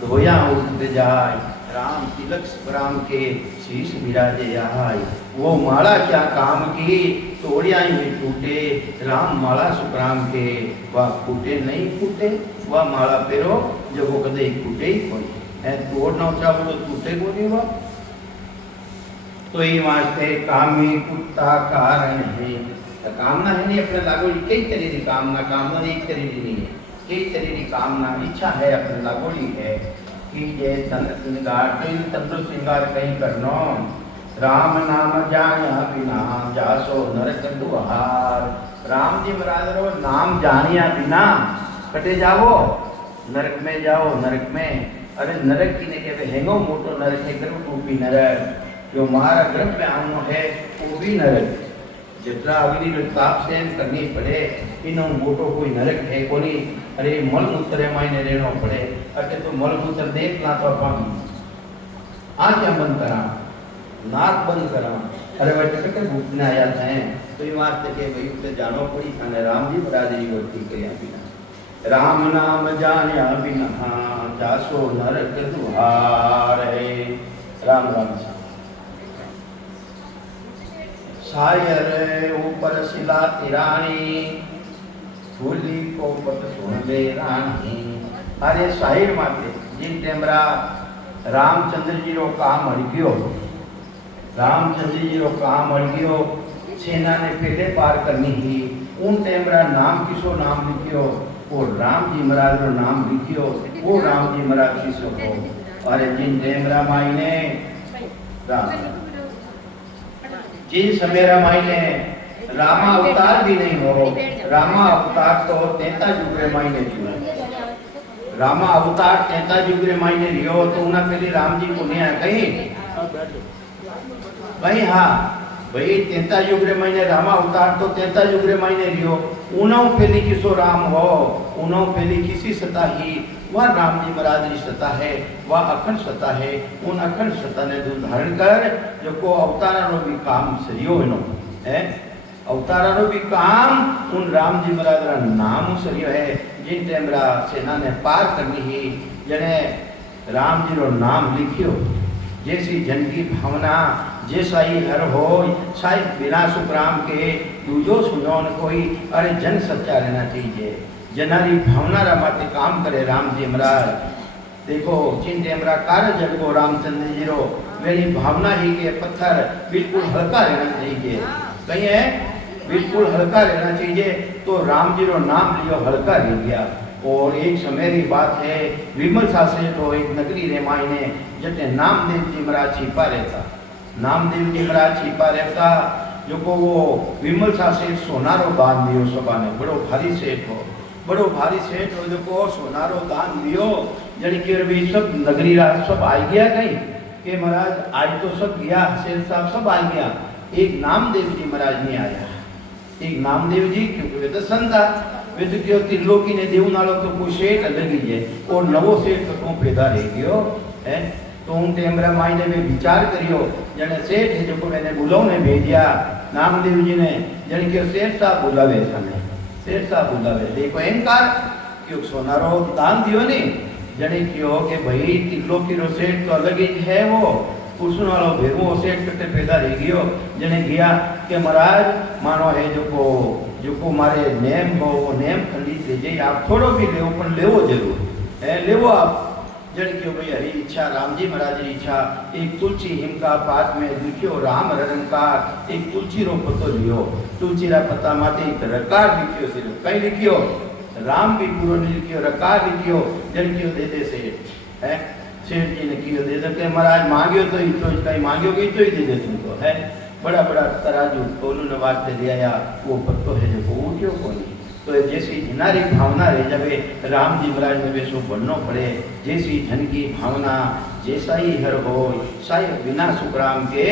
धोया उठ जाए, राम तिलक राम के शीश विराजे आए। वो माला क्या काम की, तोड़िया ही टूटे, राम माला सुखराम के, वह फूटे नहीं फूटे, वह माला पेरो जो वो कदे फूटे ही कोई है, तोड़ना चाहो तो टूटे को नहीं वह। तो ये वास्ते कामी कुत्ता कारण है, कामना है नहीं अपने लागोड़ी, कई तरह की कामना, कामना एक तरह की नहीं है, कई तरह की कामना इच्छा है अपने लागोड़ी है कि ये तन श्रृंगार तंत्र श्रृंगार कहीं करनो, राम नाम जानिया बिना जासो नरक दुहार। राम जी महाराज रो नाम जानिया बिना कटे जाओ नरक में, जाओ नरक में। अरे नरक की ने कहते हेंगो मोटो नरक है, गर्भ रूपी नरक, जो हमारा गर्भ में आनो है वो भी नरक, जितना अग्नि ताप सहन करनी पड़े, इन्हों मोटो कोई नरक है कोनी। अरे मलमूत्र मायने रहना पड़े, अरे तो मलमूत्र देखना तो अपन आँखें बंद करा, नाक बंद करा, अरे वह टिकट भूखने आया था तो ये वास्ते के भाई उसे जानो पड़ी खाने राम जी बरादरी भक्ति करिया बिना, राम नाम जानिया बिना जासो नरक दुहार है। राम राम सायर ऊपर शिला तिरानी, फूली को पत सुन ले रानी। अरे साहिर माते जिन टेमरा रामचंद्र जी रो काम अड़गियो, रामचंद्र जी रो काम अड़गियो, सेना ने पहले पार करनी ही, उन टेमरा नाम किसो नाम लिखियो, वो राम जी महाराज रो नाम लिखियो, वो राम जी महाराज किसो को। अरे जिन टेमरा माई ने राम जिन समेरा मायने रामा अवतार भी नहीं हो, रामा अवतार तो 33 जुगरे मायने जुड़ा, रामा अवतार 33 जुगरे मायने लियो तो उन्हें पहले राम जी को नहीं आया कहीं भाई, हाँ भाई 33 जुगरे मायने रामा अवतार तो 33 जुगरे मायने लियो, उन्हों पहली किसो राम हो, उन्हों पहली किसी सता ही, वह राम जी महाराज की सत्ता है, वह अखंड सत्ता है। उन अखंड सत्ता ने धारण कर जो को अवतारा भी काम सरियो है, अवतारा भी काम उन राम जी महाराज का नाम सरियो है। जिन टेमरा सेना ने पार करनी ही, जने राम जी रो नाम लिखियो, जैसी जन की भावना जैसा ही हर हो, शायद बिना सुखराम के दूजो सुनो न कोई। अरे जन सच्चा रहना चाहिए, जनारी भावना रा माते काम करे राम जी महाराज। देखो जिन टेमरा कार्य जग को रामचंद्र जी रो, मेरी भावना ही के पत्थर बिल्कुल हल्का रहना चाहिए। कहीं है बिल्कुल हल्का रहना चाहिए। तो राम जी रो नाम लियो हल्का रह गया। और एक समय की बात है, विमल सा सेठ हो एक नगरी रे मायने जटे नामदेव जी महाराज छिपा रहता। नामदेव जी महाराज छिपा रहता जो को वो विमल सा सेठ सोनारो दान दियो सभा ने। बड़ो भारी सेठ हो, बड़ो भारी सेठ हो जो को सोनारो दान दियो। जड़ी के भी सब नगरी रा सब आ गया कहीं के महाराज आज तो सब गया, सेठ साहब सब आ गया, एक नामदेव जी महाराज नहीं आया। एक नामदेव जी क्योंकि वे तो संत था, वे तो क्यों त्रिलोकी ने देव नालो तो कोई सेठ अलग ही है और नवो सेठ तो पैदा रह गयो है। तो हूँ टेमरा मायने में विचार करियो जने सेठ है जो को मैंने बुलाओ ने भेजिया नामदेव जी ने जने क्यों सेठ साहब बुलावे सने, सेठ साहब बुलावे देखो एनकार क्यों सोनारो दान दियो ने जने क्यों के भाई त्रिलोकी रो सेठ तो अलग ही है। वो पुरुषों वालों भेरवो सेठ कटे पैदा रह गयो जने गया के महाराज मानो है जो को मारे नेम हो वो नेम खंडित ले जाइए, आप थोड़ो भी लेवो पण लेवो जरूर है, लेवो आप। जन क्यों भाई हरी इच्छा राम जी महाराज की इच्छा एक तुलसी हिमका पात में लिखियो राम रंकार एक तुलसी रो पत्तो लियो, तुलसी रा पत्ता माथे एक रकार लिखियो, सिर्फ कई लिखियो राम भी पूरो नहीं लिखियो रकार लिखियो। जन क्यों दे दे सेठ है, सेठ जी ने कियो दे दे महाराज मांगियो तो ही तो कहीं मांगियो गई तो ही दे दे तुमको है। बड़ा बड़ा तराजू तोलू ने वास्ते ले आया, वो पत्तो है जो उठ्यो कोनी। तो जैसी जिनारी भावना रह जावे राम जी महाराज ने वैसो बनना पड़े, जैसी धन की भावना जैसा ही हर हो साय बिना सुखराम के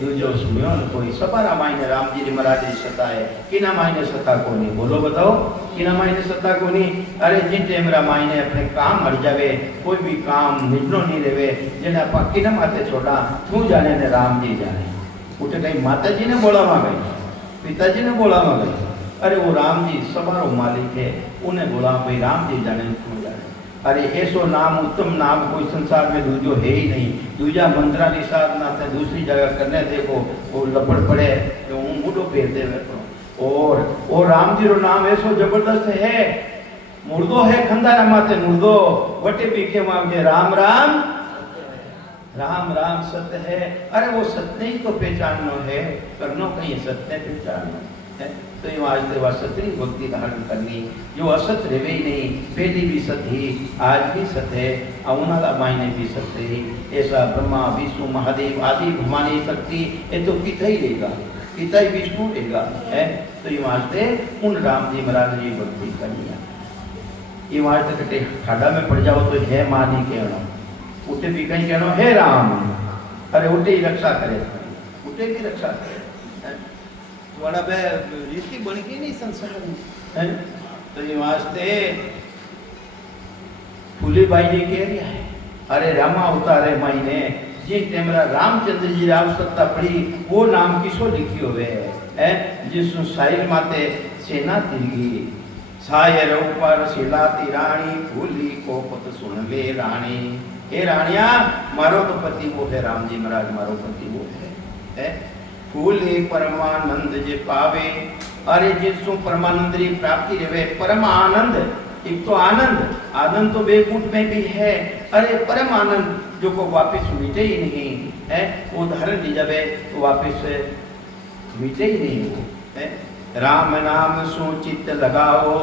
दूजो सुनियो न कोई। सपारा मायने राम जी महाराज की सत्ता है, किना मायने सत्ता कोनी, बोलो बताओ किना मायने सत्ता कोनी। अरे जिन टेमरा मायने अपने काम मर जावे, कोई भी काम निजनो नहीं रेवे, जिन्हें आपा किना माते छोड़ा तू जाने ने राम जी जाने। उठे कहीं माता जी ने बोलावा गई, पिताजी ने बोलावा गई, अरे वो राम जी सबारो मालिक है, उन्हें बोला भाई राम जी जाने क्यों जाने। अरे ऐसो नाम उत्तम नाम कोई संसार में दूजो है ही नहीं। दूजा मंत्रा की साधना से दूसरी जगह करने देखो वो लपड़ पड़े तो मुंडो फेर दे। और राम जी रो नाम ऐसो जबरदस्त है, मुर्दो है खंदारा माते मुर्दो वटे पीके मांगे राम राम राम राम सत्य है। अरे वो सत्य ही तो पहचाननो है, करनो कहीं सत्य पहचाननो है। तो ये आज देवा सत्य भक्ति धारण करनी जो असत रेवे ही नहीं, पहली भी सत्य ही आज भी सत्य है, औनाला मायने भी सत्य ही। ऐसा ब्रह्मा विष्णु महादेव आदि भवानी शक्ति ये तो पिता ही रहेगा, पिता ही विष्णु रहेगा है। तो ये वास्ते उन राम जी महाराज जी भक्ति करनी है। ये वास्ते कटे खाड़ा में पड़ जाओ तो है माँ नहीं कहना, उठे भी कहीं कहना है राम, अरे उठे ही रक्षा करे, उठे भी रक्षा करे। थोड़ा बे रीति बन गई नहीं संसार में है। तो ये वास्ते फूली बाई जी कह रहा है, अरे रामा उतारे मायने जिन टेमरा रामचंद्र जी आवश्यकता पड़ी वो नाम किसो लिखियो वे है। जिसु साहिल माते सेना तिरगी सायर ऊपर शिला तिराणी फूली को पत सुन ले रानी। हे रानिया मारो तो पति वो है राम जी महाराज, मारो पति वो है। फूले परमानंद जे पावे, अरे जिसु परमानंद की प्राप्ति रहे परम आनंद। एक तो आनंद, आनंद तो बेकूट में भी है, अरे परम आनंद जो को वापस मिटे ही नहीं है, वो धारण ली जावे तो वापस मिटे ही नहीं वो है। राम नाम सो चित्त लगाओ,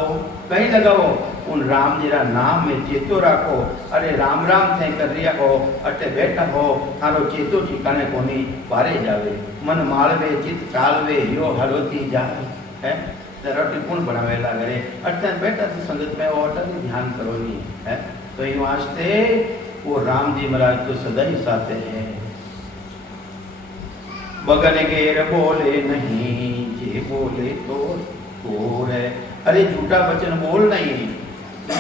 कहीं लगाओ उन राम जी रा नाम में चेतो रखो। अरे राम राम थे कर रिया हो अटे बैठा हो थारो चेतो ठिकाने कोनी पारे जावे। मन मालवे चित्त चालवे यो हरोती जाए है। रोटी कौन बनावेला करे अटे बैठा से संगत में और अटे ध्यान करो नहीं है। तो इन वास्ते वो राम जी महाराज तो सदा ही साथे हैं। बगन गेर बोले नहीं जे बोले तो है। अरे झूठा वचन बोल नहीं,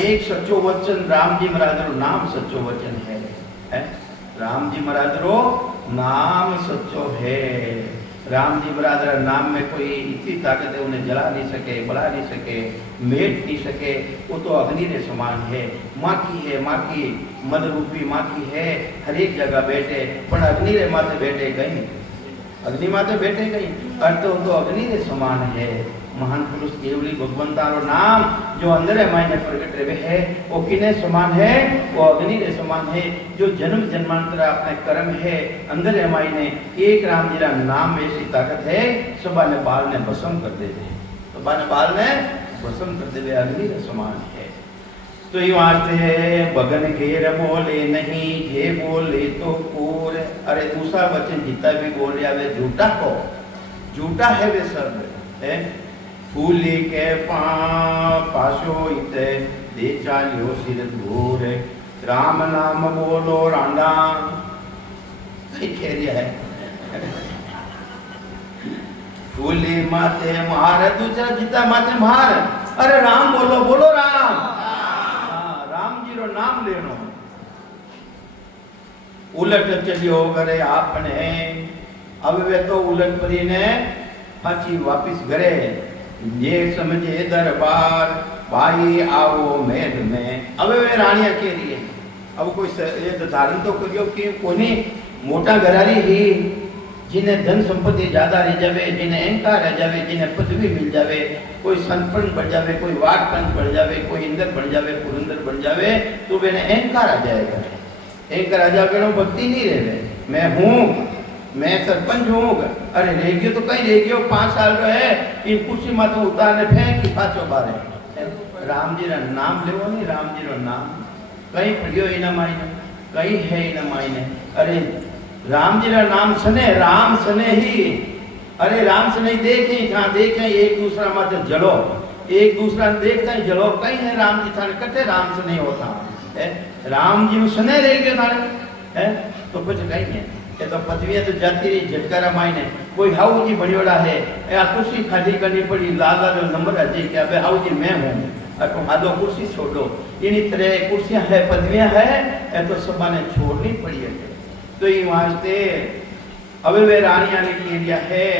एक सच्चो वचन राम जी महाराज रो नाम सच्चो वचन है। राम जी महाराज रो नाम सच्चो है। राम जी महाराज रा नाम में कोई इतनी ताकत है उन्हें जला नहीं सके, बढ़ा नहीं सके, मेट नहीं सके। वो तो अग्नि के समान है, माँ की है, माँ की मद रूपी माँ की है। हर एक जगह बैठे पर अग्नि रे माथे बैठे कहीं, अग्नि माथे बैठे कहीं, अर्थ तो अग्नि के समान है। महान पुरुष केवली भगवंतारो नाम जो अंदर मायने प्रकट रहे है वो किने समान है, वो अग्नि रे समान है। जो जन्म जन्मांतर अपने कर्म है अंदर मायने एक राम जी रा नाम में ऐसी ताकत है, सबा ने बाल ने भस्म कर देते, सबा ने बाल ने भस्म कर देवे, अग्नि रे समान है। तो ये वास्ते है बगन घेर बोले नहीं, जे बोले तो पूर। अरे दूसरा वचन जितना भी बोल रहा है झूठा को, झूठा है वे शब्द है। फूली के पासो इते दे चालियो सिर दूर, राम नाम बोलो रांडा कह रहा है। फूली माते मार, दूसरा जितना माते मार। अरे राम बोलो, बोलो राम, राम जी रो नाम लेनो। उलट चलियो घरे आपने, अब वे तो उलट परी ने पाची वापिस घरे। ये समझे दरबार भाई आओ महल में। अब वे रानिया कह रही है, अब कोई ये धारण तो करियो कि कोनी मोटा घरारी ही जिन्हें धन संपत्ति ज्यादा रह जावे, जिन्हें अहंकार रह जावे, जिन्हें पदवी मिल जावे, कोई संपन्न बन जावे, कोई वाटपन बन जावे, कोई इंद्र बन जावे, पुरंदर बन जावे, तो वे अहंकार आ जाएगा। अहंकार आ जाएगा, भक्ति नहीं रहे। मैं हूँ, मैं सरपंच हूँ। अरे रेगियो तो कहीं रेगियो 5 साल जो है इन कुर्सी मत उतारने फेंक पाचो बारे। राम जी रा नाम लेवो नहीं, राम जी रो नाम कहीं पढ़ियो इना मायने, कहीं है इना मायने। अरे राम जी रा नाम सने, राम सने ही। अरे राम सने देखे जहाँ देखे एक दूसरा मत जलो, एक दूसरा देखते हैं जलो। कहीं है राम जी थाने कटे राम से नहीं होता है, राम जी सने रह गए थाने है तो कुछ कहीं है। ये तो पदवी तो जाती रही झटकारा मायने। कोई हाउ जी बनियोड़ा है या कुर्सी खाली करनी पड़ी, लाल लाल नंबर आ जाए कि अबे हाउ जी मैं हूँ, तो हालो कुर्सी छोड़ो। इन तरह कुर्सियां है, पदवियां है, तो सब ने छोड़नी पड़ी है। तो ये वास्ते अब वे रानिया ने किया है,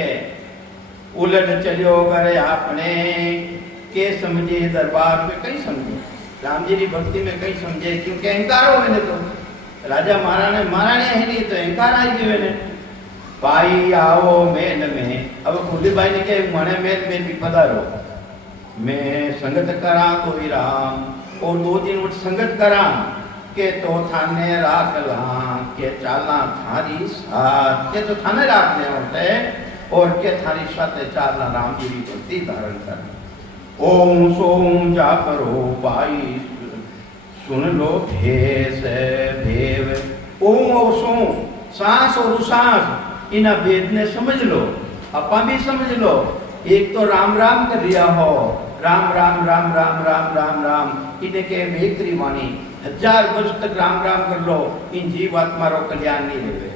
उलट चलियो करे आपने के समझे दरबार में कहीं समझे, राम जी की भक्ति में कहीं समझे, क्योंकि अहंकार हो गए तो राजा महाराणे महाराणी है नहीं तो अहंकार आई गए ने। भाई आओ मेल में, अब खुली भाई ने कहे मने मेल में भी पधारो, मैं संगत करा तो ही राम, और 2 दिन उठ संगत करा के तो थाने राख ला, के चाला थारी साथ, के तो थाने राख ले होते और के थारी साथ चाला राम जी की भक्ति धारण कर। ओम सोम जा करो भाई सुन लो भेष भेव। ओम और सोम, सांस और उसास, इन भेद ने समझ लो, अपा भी समझ लो। एक तो राम राम कर रिया हो, राम राम राम राम राम राम राम, इनके वेकरी वाणी 1000 वर्ष तक राम राम कर लो, इन जीवात्मा रो कल्याण नहीं रेवे,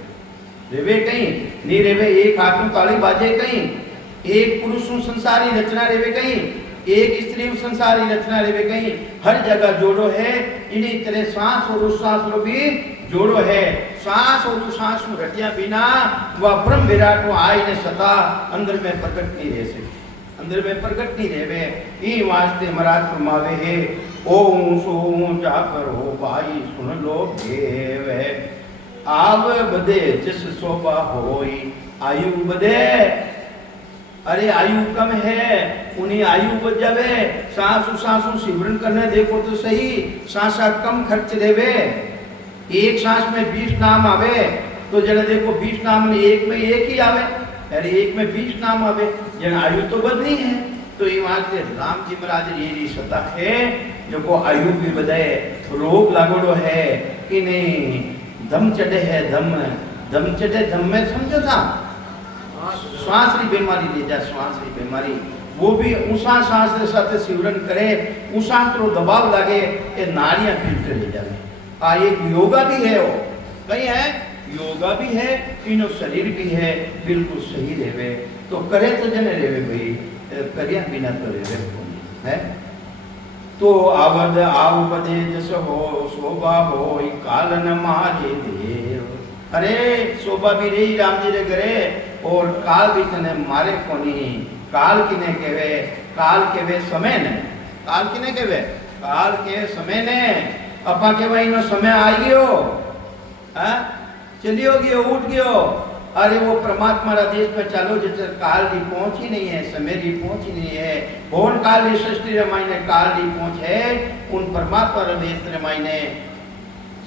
रेवे कहीं नहीं रेवे। एक हाथ में ताली बाजे कहीं, एक पुरुष संसारी रचना रेवे कहीं, एक स्त्री संसारी रचना रेवे कहीं, हर जगह जोड़ो है। इन्हीं तरह सांस और उच्छ्वास रो भी जोड़ो है। सांस और उच्छ्वास में रटिया बिना वह ब्रह्म विराट वो आय ने सता अंदर में प्रकट नहीं रह सकते, अंदर में प्रकट नहीं रहे। ई वास्ते महाराज फरमावे है, ओम सोम जा करो भाई सुन लो भेव। आव बदे जिस शोभा होई आयु बदे। अरे आयु कम है, उन्हीं आयु बच जावे। सांसू सिमरन करने देखो तो सही, सांसा कम खर्च देवे। एक सांस में 20 नाम आवे, तो जरा देखो 20 नाम में एक ही आवे, अरे एक में 20 नाम आवे, जरा आयु तो बदली है। तो ये वास्ते राम जी महाराज ये सत्ता है जो को आयु भी बधाए। रोग लागोड़ो है कि नहीं, दम चढ़े है, दम चढ़े, दम में समझो था श्वास की बीमारी ले जा, श्वास की बीमारी वो भी ऊषा सांस के साथ सिवरण करे, ऊषा तो दबाव लगे ये नाड़ियां फिल्टर ले जाए। एक योगा भी है, वो कहीं है योगा भी है, इनो शरीर भी है, बिल्कुल सही रेवे तो करे तो जने रेवे भाई, करिया बिना तो रेवे है। तो आवद आव बदे जस हो शोभा हो कालन मारे देव। अरे शोभा भी रही राम जी रे घरे, और काल भी तने मारे कोनी। काल किने केवे, काल केवे समय ने, काल किने केवे, काल के समय ने। अपा के भाई नो समय आ गयो, हाँ चलियो गयो, उठ गयो, अरे वो परमात्मा रा देश में चालो जैसे काल री पहुंच ही नहीं है, समय री पहुंच ही नहीं है, भवन काल री सृष्टि रे मायने काल री पहुंच है, उन परमात्मा रा देश रे मायने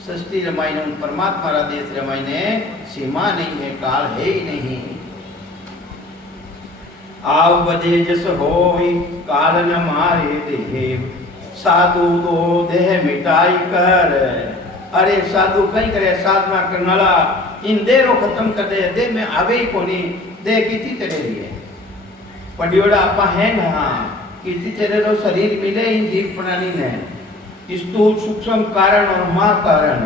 सृष्टि रे मायने उन परमात्मा रा देश रे मायने सीमा नहीं है, काल है ही नहीं। आव बजे जस होई काल न मारे देव, साधु दो देह मिटाई कर। अरे साधु कहीं करे साधना करनाला इन देह रो खत्म कर दे, देह में आवे ही कोनी, देह किती तेरे लिए पडियोड़ा आपा है ना, किती तेरे रो शरीर मिले इन जीव प्राणी ने, स्थूल सूक्ष्म कारण और महा कारण।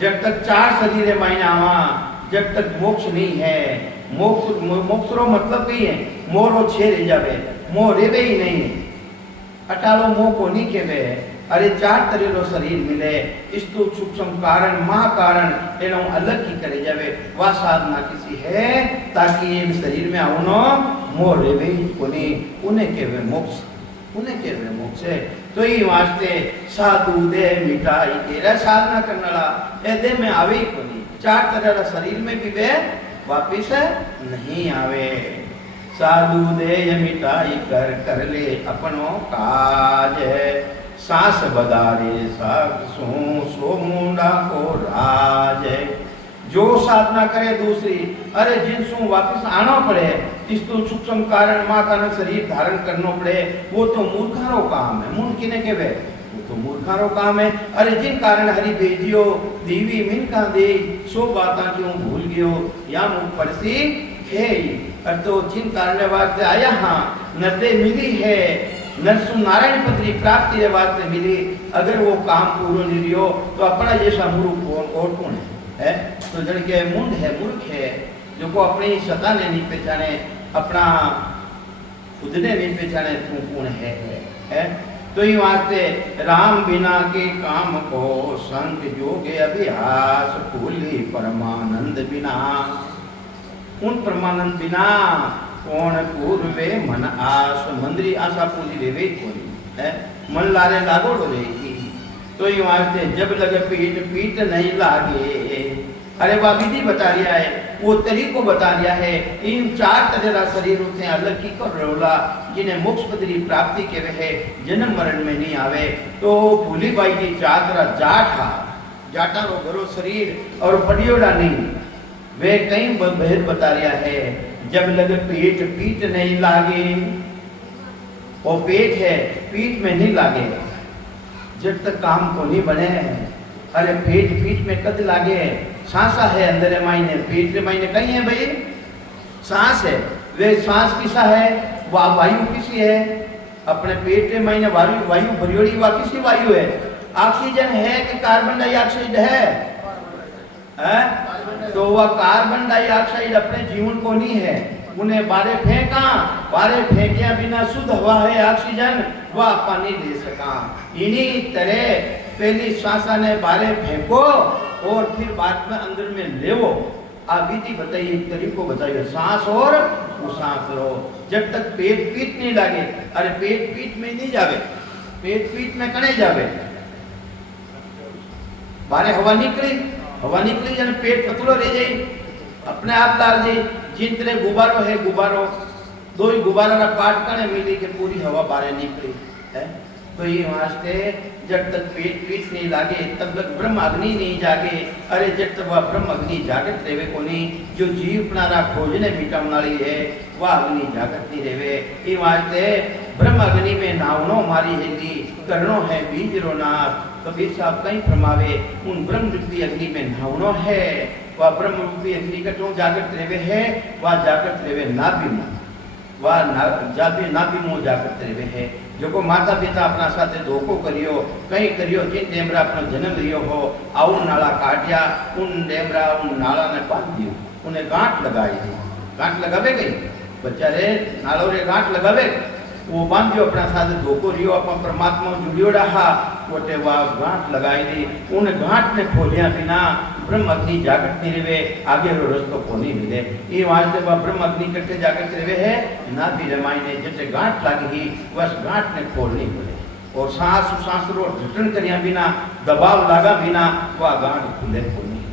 जब तक चार शरीर है मायने आवा, जब तक मोक्ष नहीं है, मोक्ष रो मतलब ही है मोरो छे रह जावे, मोह रेवे ही नहीं, अटालो मोह को नहीं केवे। अरे चार तरीरो शरीर मिले, स्थूल सूक्ष्म कारण महा कारण एनो अलग ही करे जावे, वा साधना किसी है ताकि ये शरीर में आवनो मोह रेवे ही कोनी, उन्हें केवे मोक्ष, उन्हें केवे मोक्ष है। तो ये वास्ते साधु देह मिटाई तेरा साधना करनाला ए देह में आवे ही कोनी, चार तरह शरीर में भी वे वापिस नहीं आवे। साधु देह मिटाई कर कर ले अपनो काज, सांस बदारे सो सो मुंडा को राज। जो साधना करे दूसरी, अरे जिनसू वापिस आना पड़े, स्थूल सूक्ष्म कारण मां का शरीर धारण करना पड़े, वो तो मूर्खारो काम है, मुन किने के वे वो तो मूर्खारो काम है। अरे जिन कारण हरि भेजियो देवी मिनका दे, सो बाता क्यों भूल गयो या मुख पड़सी खे। तो जिन कारण वास्ते आया हाँ नर्दे मिली है, नरसु नारायण पत्री प्राप्ति के वास्ते मिली, अगर वो काम पूर्ण नहीं रियो तो अपना जैसा मूर्ख और कौन है? तो जन के मुंड है, मूर्ख है, जो को अपनी सत्ता ने नहीं पहचाने, अपना खुद ने नहीं पहचाने, तू कौन है? तो ये वास्ते राम बिना के काम को संग जोगे अभ्यास, भूली परमानंद बिना, उन परमानंद बिना कौन पूर्वे मन आस, मंदरी आशा पूरी रेवे कोनी है, मन लारे लागोड़ो रहेगी। तो ये वास्ते जब लगे पीठ पीठ नहीं लागे, अरे वह विधि बता रिया है, वो तरीको बता रिया है। इन चार तरह का शरीर होते हैं अलग की कर रोला, जिन्हें मोक्ष पदरी प्राप्ति के वे जन्म मरण में नहीं आवे। तो भूली बाई की चार तरह जाठा जाटा रो घरो शरीर और बड़ियोड़ा नहीं, वे कई भेद बता रिया है। जब लगे पेट पीठ नहीं लागे, वो पेट है पीठ में नहीं लागे, जब तक काम को नहीं बने। अरे पेट पीठ में कद लागे, सांसा है अंदर मायने, पेट मायने कहीं है भाई सांस है, वे सांस किसा है, वह वायु किसी है, अपने पेट में मायने वायु भरियोड़ी वा किसी वायु है, ऑक्सीजन है कि कार्बन डाइऑक्साइड है? तो वह कार्बन डाइऑक्साइड अपने जीवन को नहीं है, उन्हें बारे फेंका, बारे फेंकिया बिना शुद्ध हवा है ऑक्सीजन, वह पानी ले सका। इन्हीं तरह पहली श्वासा ने बारे फेंको और फिर बाद में अंदर में लेवो। आप विधि बताइए, तरीको बताइए, सांस और सांस लो जब तक पेट पीठ नहीं लागे। अरे पेट पीठ में नहीं जावे, पेट पीठ में कने जावे, बारे हवा निकली जन पेट पतलो रह जाए, अपने आप डाल दे। जिन तरह गुब्बारो है, गुब्बारो दो ही गुब्बारा का पार्ट कने मिली के पूरी हवा बाहर निकली है। तो ये वास्ते जब तक पेट पीठ नहीं लागे तब तक ब्रह्म अग्नि नहीं जागे। अरे जब तक वह ब्रह्म अग्नि जागत रेवे कोनी, जो जीव अपना खोजने मिटावनाली है वह अग्नि जागत नहीं रेवे। ये वास्ते ब्रह्म अग्नि में नावनो मारी हेली, करनो है बीज रो नाश। कबीर साहब कहीं फरमावे, उन ब्रह्म रूपी अग्नि में नावनो है, वह ब्रह्म रूपी अग्नि कटो जागृत रेवे है, वह जागृत रेवे नाभिमो, वह नाभिमो जागृत रेवे है। जो को माता पिता अपना साथे धोखो करियो, कहीं करियो, जिन डेमरा अपनो जन्म लियो हो, आउ नाला काटिया, उन डेमरा उन नाला ने बांध दियो, उन्हें गांठ लगाई दी। गांठ लगावे गई बेचारे नालो रे गांठ लगावे, वो बांध दियो अपना साथे धोखो रियो, अपन परमात्मा जुड़ियो रहा, वोटे वह गांठ लगाई दी। उन गांठ ने खोलिया बिना ब्रह्म अग्नि जागृत नहीं रेवे, आगे रो रस्तो को नहीं मिले। ये वास्ते वह ब्रह्म अग्नि कट्टे जागृत रेवे है ना भी रमाई ने जैसे गांठ लागी ही बस गांठ ने खोलनी पड़े। और सांस रो झटन करिया बिना, दबाव लागा बिना वह गांठ खुले को नहीं।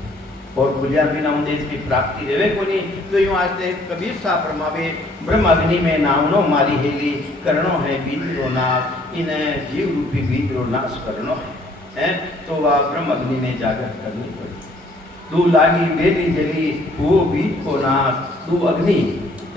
और भूलिया बिना देश की प्राप्ति रेवे को नहीं। तो यूं आज कबीर साहब फरमावे ब्रह्म अग्नि में नावनो मारी हेली करनो है बीज रो नाश इन जीव रूपी बीज रो नाश करनो है। तो वह ब्रह्म अग्नि ने जागृत करनी पड़ी। दू लागी बेली जली वो बीज को नाश दू अग्नि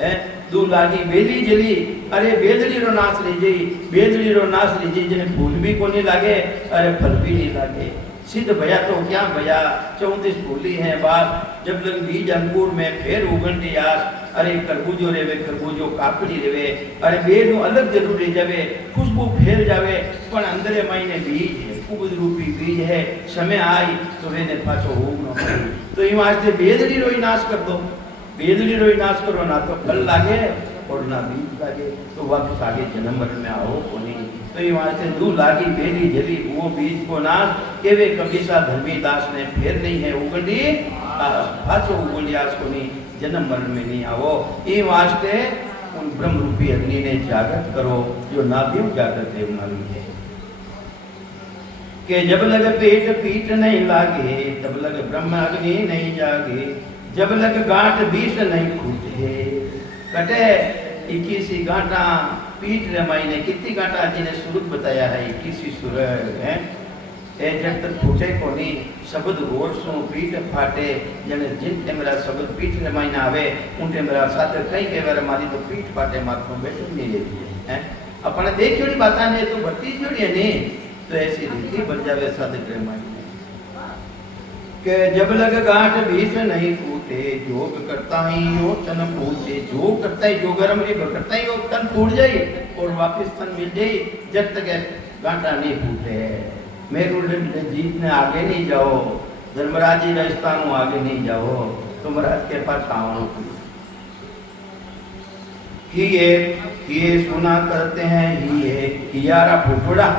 है दू लागी बेली जली अरे बेदड़ी रो नाश लीजिए बेदड़ी रो नाश लीजिए जिन्हें फूल भी को नहीं लागे अरे फल भी नहीं लागे सिद्ध भया तो क्या भया 34 फूली है बात जब लग बीज अंकुर में फिर उगंडी आस अरे खरबूजो रेवे खरबूजो काकड़ी रेवे अरे बेनो अलग जरूर रह जावे खुशबू फैल जावे पण अंदरे महीने बीज है उगद रूपी बीज है समय आई तो वेने पाछो उगनो तो ई वास्ते बेदड़ी रो नाश कर दो बेदड़ी रो नाश करो ना तो फल लागे और ना बीज लागे तो वापस आगे जन्म मरण में आओ कोनी तो ये वास्ते दू लागी बेली जली वो बीज को नाश केवे कबीसा धर्मीदास ने फिर नहीं है उगंडी पाछो उगंडी आस को नहीं जन्म मरण में नहीं आओ ये वास्ते उन ब्रह्म रूपी अग्नि ने जागृत करो जो नाभि जागृत है उन्हें है कि जब लग पेट पीठ नहीं लागे तब लग ब्रह्म अग्नि नहीं जागे जब लग गांठ बीस नहीं फूटे कटे 21 गांठा पीठ रमाई ने कितनी गांठा जी ने सुरुत बताया है 21 सुर है ए जब तक फूटे को नहीं शब्द रोज सो पीठ फाटे जने जिन ते मेरा शब्द पीठ रमाई ना आवे उनते मेरा साथ कई के बार मारी तो पीठ फाटे माथों बैठ नहीं रहती है अपन देख छोड़ी बाता ने तो भक्ति छोड़ी है नहीं तो ऐसी रीति बन जावे साध रमाई के जब लग गांठ बीस नहीं फूटे जोग करता ही यो तन फूटे जोग करता ही जो गरम री करता ही वो तन फूट जाए और वापस तन मिल जाए जब तक गांठा नहीं फूटे मेरू जीत ने आगे नहीं जाओ धर्मराज जी राजस्थान आगे नहीं जाओ तो महाराज के पास आओ ये सुना करते हैं हियारा फुटोड़ा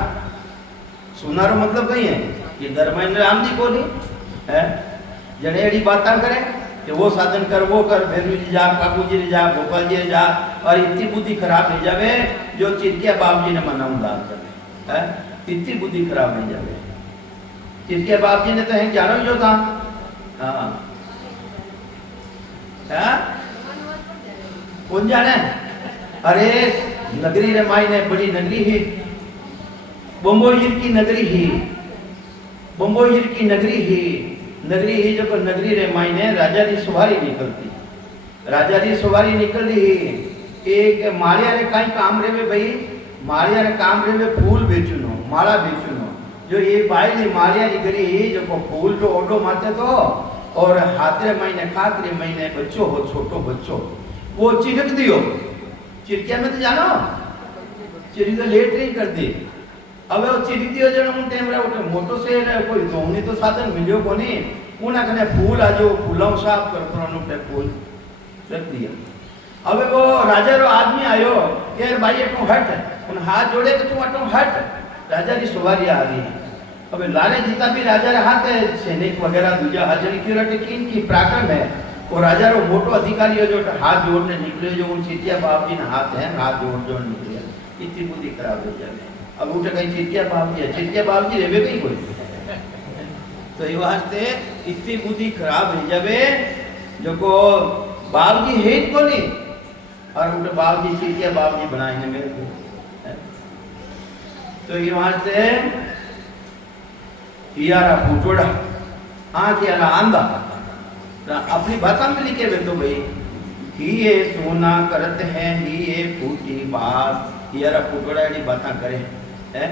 सुनारो मतलब कहीं है ये धर्मेंद्र राम जी को नहीं है जनेड़ी बातें करे कि वो साधन कर वो कर भैरू जी जा काकू जी जा गोपाल जी जा और इतनी बुद्धि खराब नहीं जावे जो चिरकिया बाप जी ने मनाऊं दान कर है इतनी बुद्धि खराब नहीं जावे चिरकिया बाप जी ने तो है जानो जो था हाँ कौन जाने अरे नगरी रे माई ने बड़ी नगरी ही बम्बोईर की नगरी ही बम्बोईर की नगरी ही जो पर नगरी रे मायने राजा री सवारी निकल रही एक मारिया रे काई काम रे में भाई मारिया रे काम रे में फूल बेचनो माला बेचनो जो ये बायली मारिया री गरी जो को फूल जो ओडो माते तो और हाथरे महीने खातरे महीने बच्चो हो छोटो बच्चो वो चिरक दियो चिरकिया में तो जानो चिरक तो लेट नहीं कर दी अब वो चिरक दियो जण उन टाइम रे उठे मोटो से कोई धोनी तो साधन मिलियो कोनी उना कने फूल आजो फूलों साफ कर परनु पे फूल रख दिया अब वो राजा रो आदमी आयो के भाई तू हट उन हाथ जोड़े कि तू अटो हट राजा की सवारी आ गई अब लारे जीता भी राजा रे हाथ है सैनिक वगैरह दूजा हाजरी की रटे की पराक्रम है वो राजा रो मोटो अधिकारी है जो हाथ जोड़ने निकले जो उन चिटिया बाप जी ने हाथ है हाथ जोड़ निकले इतनी बुद्धि खराब हो जाए अब उठे कहीं चिटिया बाप जी रेवे कहीं कोई तो ये वास्ते इतनी बुद्धि खराब हो जावे जो को बाप जी हेत को नहीं और उठे बाप जी चिटिया बाप जी बनाए हैं मेरे को तो ये वास्ते यारा फूटोड़ा आँख यारा आंधा अपनी भाषा में लिखे हुए तो भाई ही ये सोना करते हैं ही ये फूटी बात यारा फूटोड़ा की बातें करें है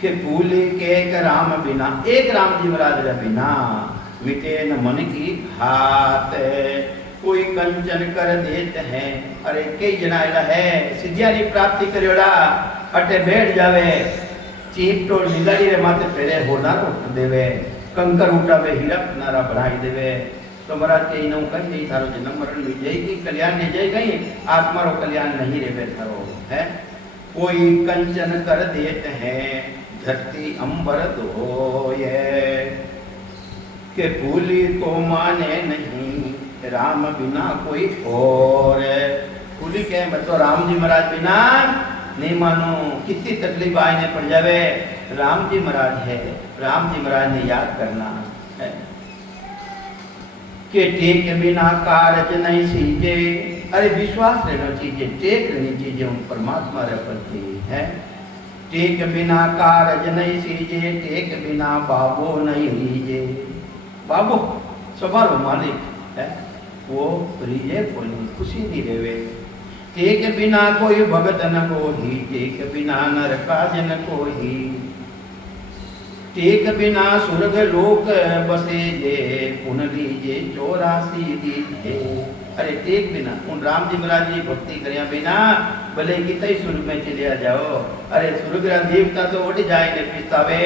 कि फूले के एक राम बिना एक राम जी महाराज रे बिना मिटे न मन की घात कोई कंचन कर देते हैं अरे कई जना है सिद्धियारी प्राप्ति करियोड़ा अटे बैठ जावे चीप तो निगाड़ी रे माथे पेरे होना रोक देवे कंकर उठावे हीरा नारा बढ़ाई देवे तो महाराज के इनो कहीं नहीं थारो जन्म मरण मिल जाएगी कल्याण नहीं जाए कहीं आत्मा रो कल्याण नहीं रेवे थारो है कोई कंचन कर देते हैं धरती अंबर धोए के फूली तो माने नहीं राम बिना कोई और फूली के तो राम जी महाराज बिना नहीं मानो कितनी तकलीफ आए पड़ जावे राम जी महाराज है राम जी महाराज ने याद करना है के टेक बिना कारज नहीं सीजे। अरे विश्वास रहना चाहिए, टेक रहनी चाहिए उन परमात्मा रे प्रति है। टेक बिना कारज नहीं सीजे, टेक बिना बाबो नहीं रीजे। बाबो सवारो मालिक है, वो रीजे कोई नहीं, खुशी नहीं रेवे। टेक बिना कोई भगत न कोही, टेक बिना नर काज न कोही। टेक बिना स्वर्ग लोक बसे जे, पुन लीजे 84 दीजे। अरे टेक बिना उन राम जी महाराज जी भक्ति करया बिना भले कितने स्वर्ग में चलिया जाओ। अरे स्वर्ग रा देवता तो उठ जाए ने पिस्तावे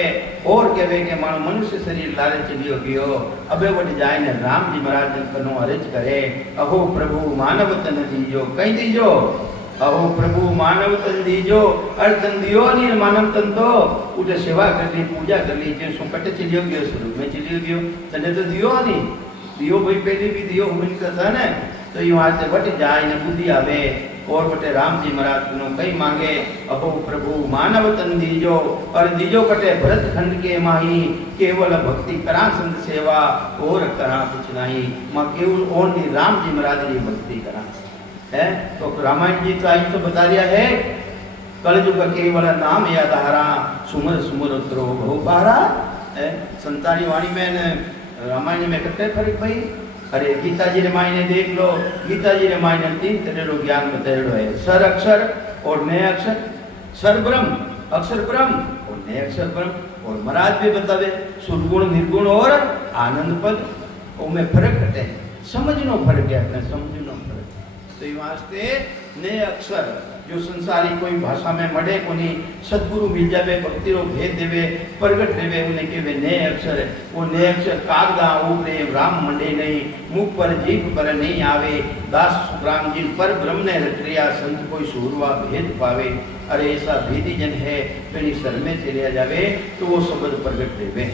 और कहवे के मानो मनुष्य शरीर लारे चलियो गयो, अबे उठ जाए ने राम जी महाराज कनो अर्ज करे, अहो प्रभु मानव तन दीजो। कहीं दीजो, अहो प्रभु मानव तन दीजो। अरे तन दियो नहीं मानव तन तो उठे सेवा कर ली, पूजा कर ली, जो सुकट चलियो गयो, स्वर्ग में चलियो गयो। तने तो दियो नहीं, दियो भाई पहले भी दियो हुई कथा ने, तो ये वहां से बट जाए ने बुद्धि आवे और बटे राम जी महाराज नो कई मांगे, अहो प्रभु मानव तन दीजो। और दीजो कटे भरत खंड के माही, केवल भक्ति करा संत सेवा और करा कुछ नहीं। मां केवल ओनली राम जी महाराज की भक्ति करा है। तो रामायण जी तो आज तो बता दिया है, कलयुग केवल नाम यादारा, सुमर सुमर उतरो बहुबारा है। संतानी वाणी में रामायण में कटे फर्क भाई। अरे गीता जी रे मायने देख लो, गीता जी रे मायने 3 तरह रो ज्ञान बताएड़ो है, सर अक्षर और नए अक्षर। सर ब्रह्म, अक्षर ब्रह्म और नए अक्षर ब्रह्म। और महाराज भी बतावे सुरगुण निर्गुण और आनंद पद, उनमें फर्क कटे, समझनो फर्क है, अपने समझनो फर्क। तो ये वास्ते नए अक्षर जो संसारी कोई भाषा में मड़े कोनी, सदगुरु मिल जावे, भक्ति रो भेद देवे, प्रगट देवे, उन्हें केवे नए अक्षर। वो नए अक्षर कागदा उबरे राम मंडे नहीं, मुख पर जीभ पर नहीं आवे। दास सुखराम जी पर ब्रह्म ने रचरिया, संत कोई सूरवा भेद पावे। अरे ऐसा भेदी जन है, मेरी शर में चलिया जावे तो वो शब्द प्रगट देवे,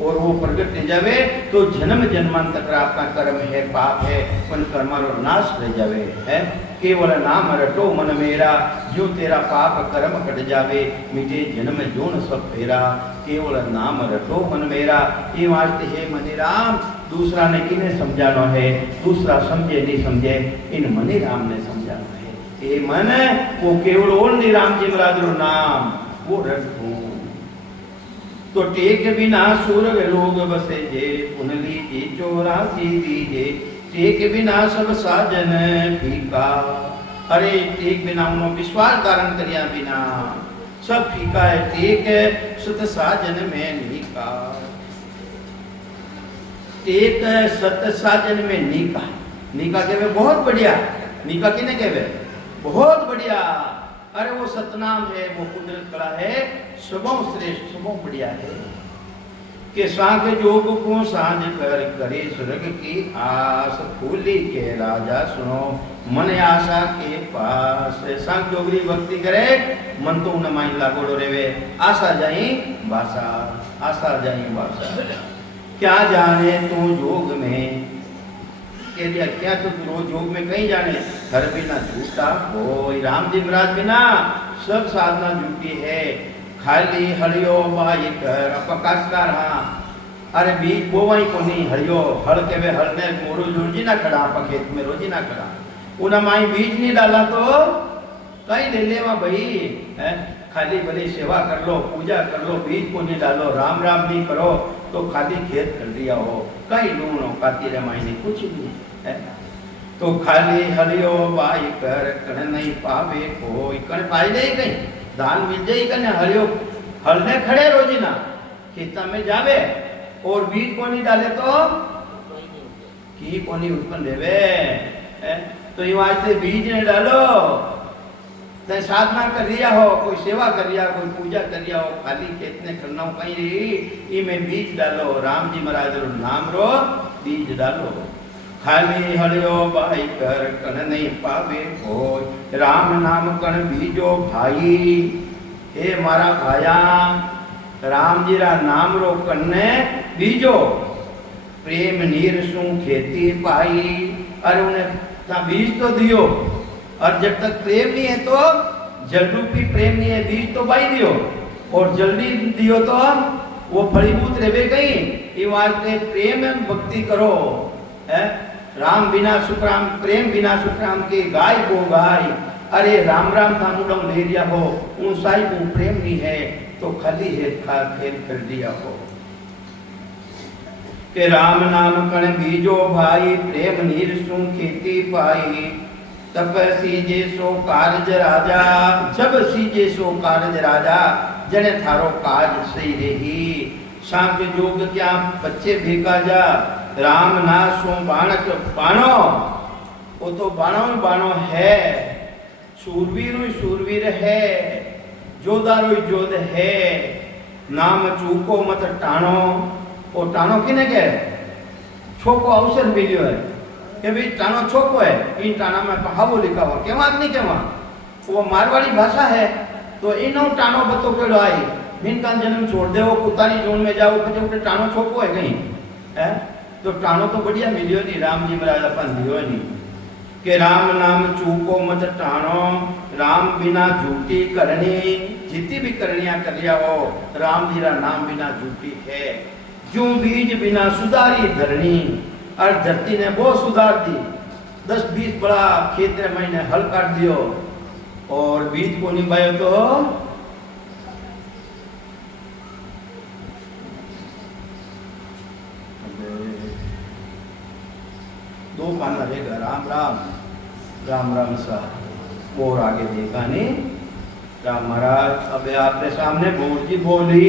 और वो प्रगट ले जावे तो जन्म जन्मांतर अपना कर्म है, पाप है, उन कर्मारो नाश ले जावे है। केवल नाम रटो मन मेरा, जो तेरा पाप कर्म कट जावे, मिटे जन्म जोन सब फेरा। केवल नाम रटो मन मेरा, ये वास्ते है मनी राम। दूसरा ने किने समझाना है, दूसरा समझे नहीं समझे, इन मनी राम ने समझाना है। ये मन वो केवल ओनली राम जी महाराज रो नाम वो रटो। तो टेक बिना सुरग लोग बसे जे, पुन लीजे 84 दीजे। टेक बिना सब साजन फीका। अरे टेक बिना उन्होंने विश्वास धारण करिया बिना सब फीका है। टेक सत साजन में नीका, टेक सत साजन में नीका। नीका कहवे बहुत बढ़िया, नीका किने कहवे बहुत बढ़िया। अरे वो सतनाम है, वो कुदरत कला है, सबों श्रेष्ठ, सबों बढ़िया है। के सांग जोग को सांझ कर करे स्वर्ग की आस, फूली के राजा सुनो मन आशा के पास। सांग जोगरी भक्ति करे मन तो उन माइन लागोड़ो रेवे, आशा जाई भाषा, आशा जाई भाषा। क्या जाने तू जोग में, कह दिया क्या तो रोज योग में कहीं जाने, घर बिना झूठा हो। राम जी महाराज बिना सब साधना झूठी है। खाली हरियो बाई कर अपकाशकार। हाँ अरे बीज बोवाई को नहीं हरियो, हल के वे हल ने मोरू रोजी ना खड़ा, आप खेत में रोजी ना खड़ा। उन्हें माई बीज नहीं डाला तो कहीं ले लेवा भाई है। खाली भली सेवा कर लो, पूजा कर लो, बीज को नहीं डालो, राम राम नहीं करो तो खाली खेत कर दिया हो, कई लूण हो काती रे मायने कुछ नहीं है। तो खाली हरियो बाई कर कण नहीं पावे कोई, कण पाई नहीं कहीं धान मिल जाए कने हरियो हल ने खड़े रोजी ना खेता में जावे और बीज को नहीं डाले तो की को नहीं उत्पन्न देवे। तो ये वास्ते बीज ने डालो, ते साधना कर रिया हो, कोई सेवा कर रिया, कोई पूजा कर रिया हो, खाली खेत ने करना हो कहीं रही, इमें बीज डालो, राम जी महाराज रो नाम रो बीज डालो। खाली हलियो बाई कर कण नहीं पावे कोई, राम नाम कण बीजो भाई। हे मारा भाया राम जी रा नाम रो कन्ने बीजो, प्रेम नीर सु खेती पाई। अरे उन्हें बीज तो दियो, और जब तक प्रेम नहीं है तो जल रूपी प्रेम नहीं है, बीज तो बाई दियो, और जल्दी दियो तो वो फलीभूत रहे कहीं। ये वास्ते प्रेम एवं भक्ति करो है। राम बिना सुख राम, प्रेम बिना सुख राम के गाय को गाय। अरे राम राम था मुडम ले दिया हो, ऊंचाई को प्रेम नहीं है तो खाली है था खेल कर दिया हो। के राम नाम कण बीजो भाई, प्रेम नीर सु खेती पाई। तब सीजे सो कारज राजा, जब सीजे सो कारज राजा, जने थारो काज सही रही। सांप जोग क्या बच्चे भेगा जा, राम ना सो बाणक बाणो, वो तो बाणो ही बाणो है। शूरवीर ही शूरवीर है, जोधारो ही जोध है। नाम चूको मत टाणो, वो टाणो किने के छोको अवसर मिलियो है कि भाई टाणो छोको है, इन टाणा में कहावो लिखा हुआ केवा नहीं केवा, वो मारवाड़ी भाषा है तो इनो टाणो बतो केड़ो आई। मीन का जन्म छोड़ दे, वो कुतारी जोन में जाओ कि उठे टाणो छोको है कहीं है, तो टाणो तो बढ़िया मिलियो नहीं, राम जी महाराज अपन दियो नहीं। कि राम नाम चूको मत टाणो, राम बिना झूठी करनी। जितनी भी करनियां करिया हो, राम जी रा नाम बिना झूठी है। जो बीज बिना सुधारी धरनी, और धरती ने बहुत सुधार दी। 10-20 बड़ा खेत में मैंने हल काट दियो और बीज को निभायो तो दो पाना रहेगा राम राम राम राम सा, और आगे देखा नहीं। राम महाराज अब आपके सामने बोल जी बोली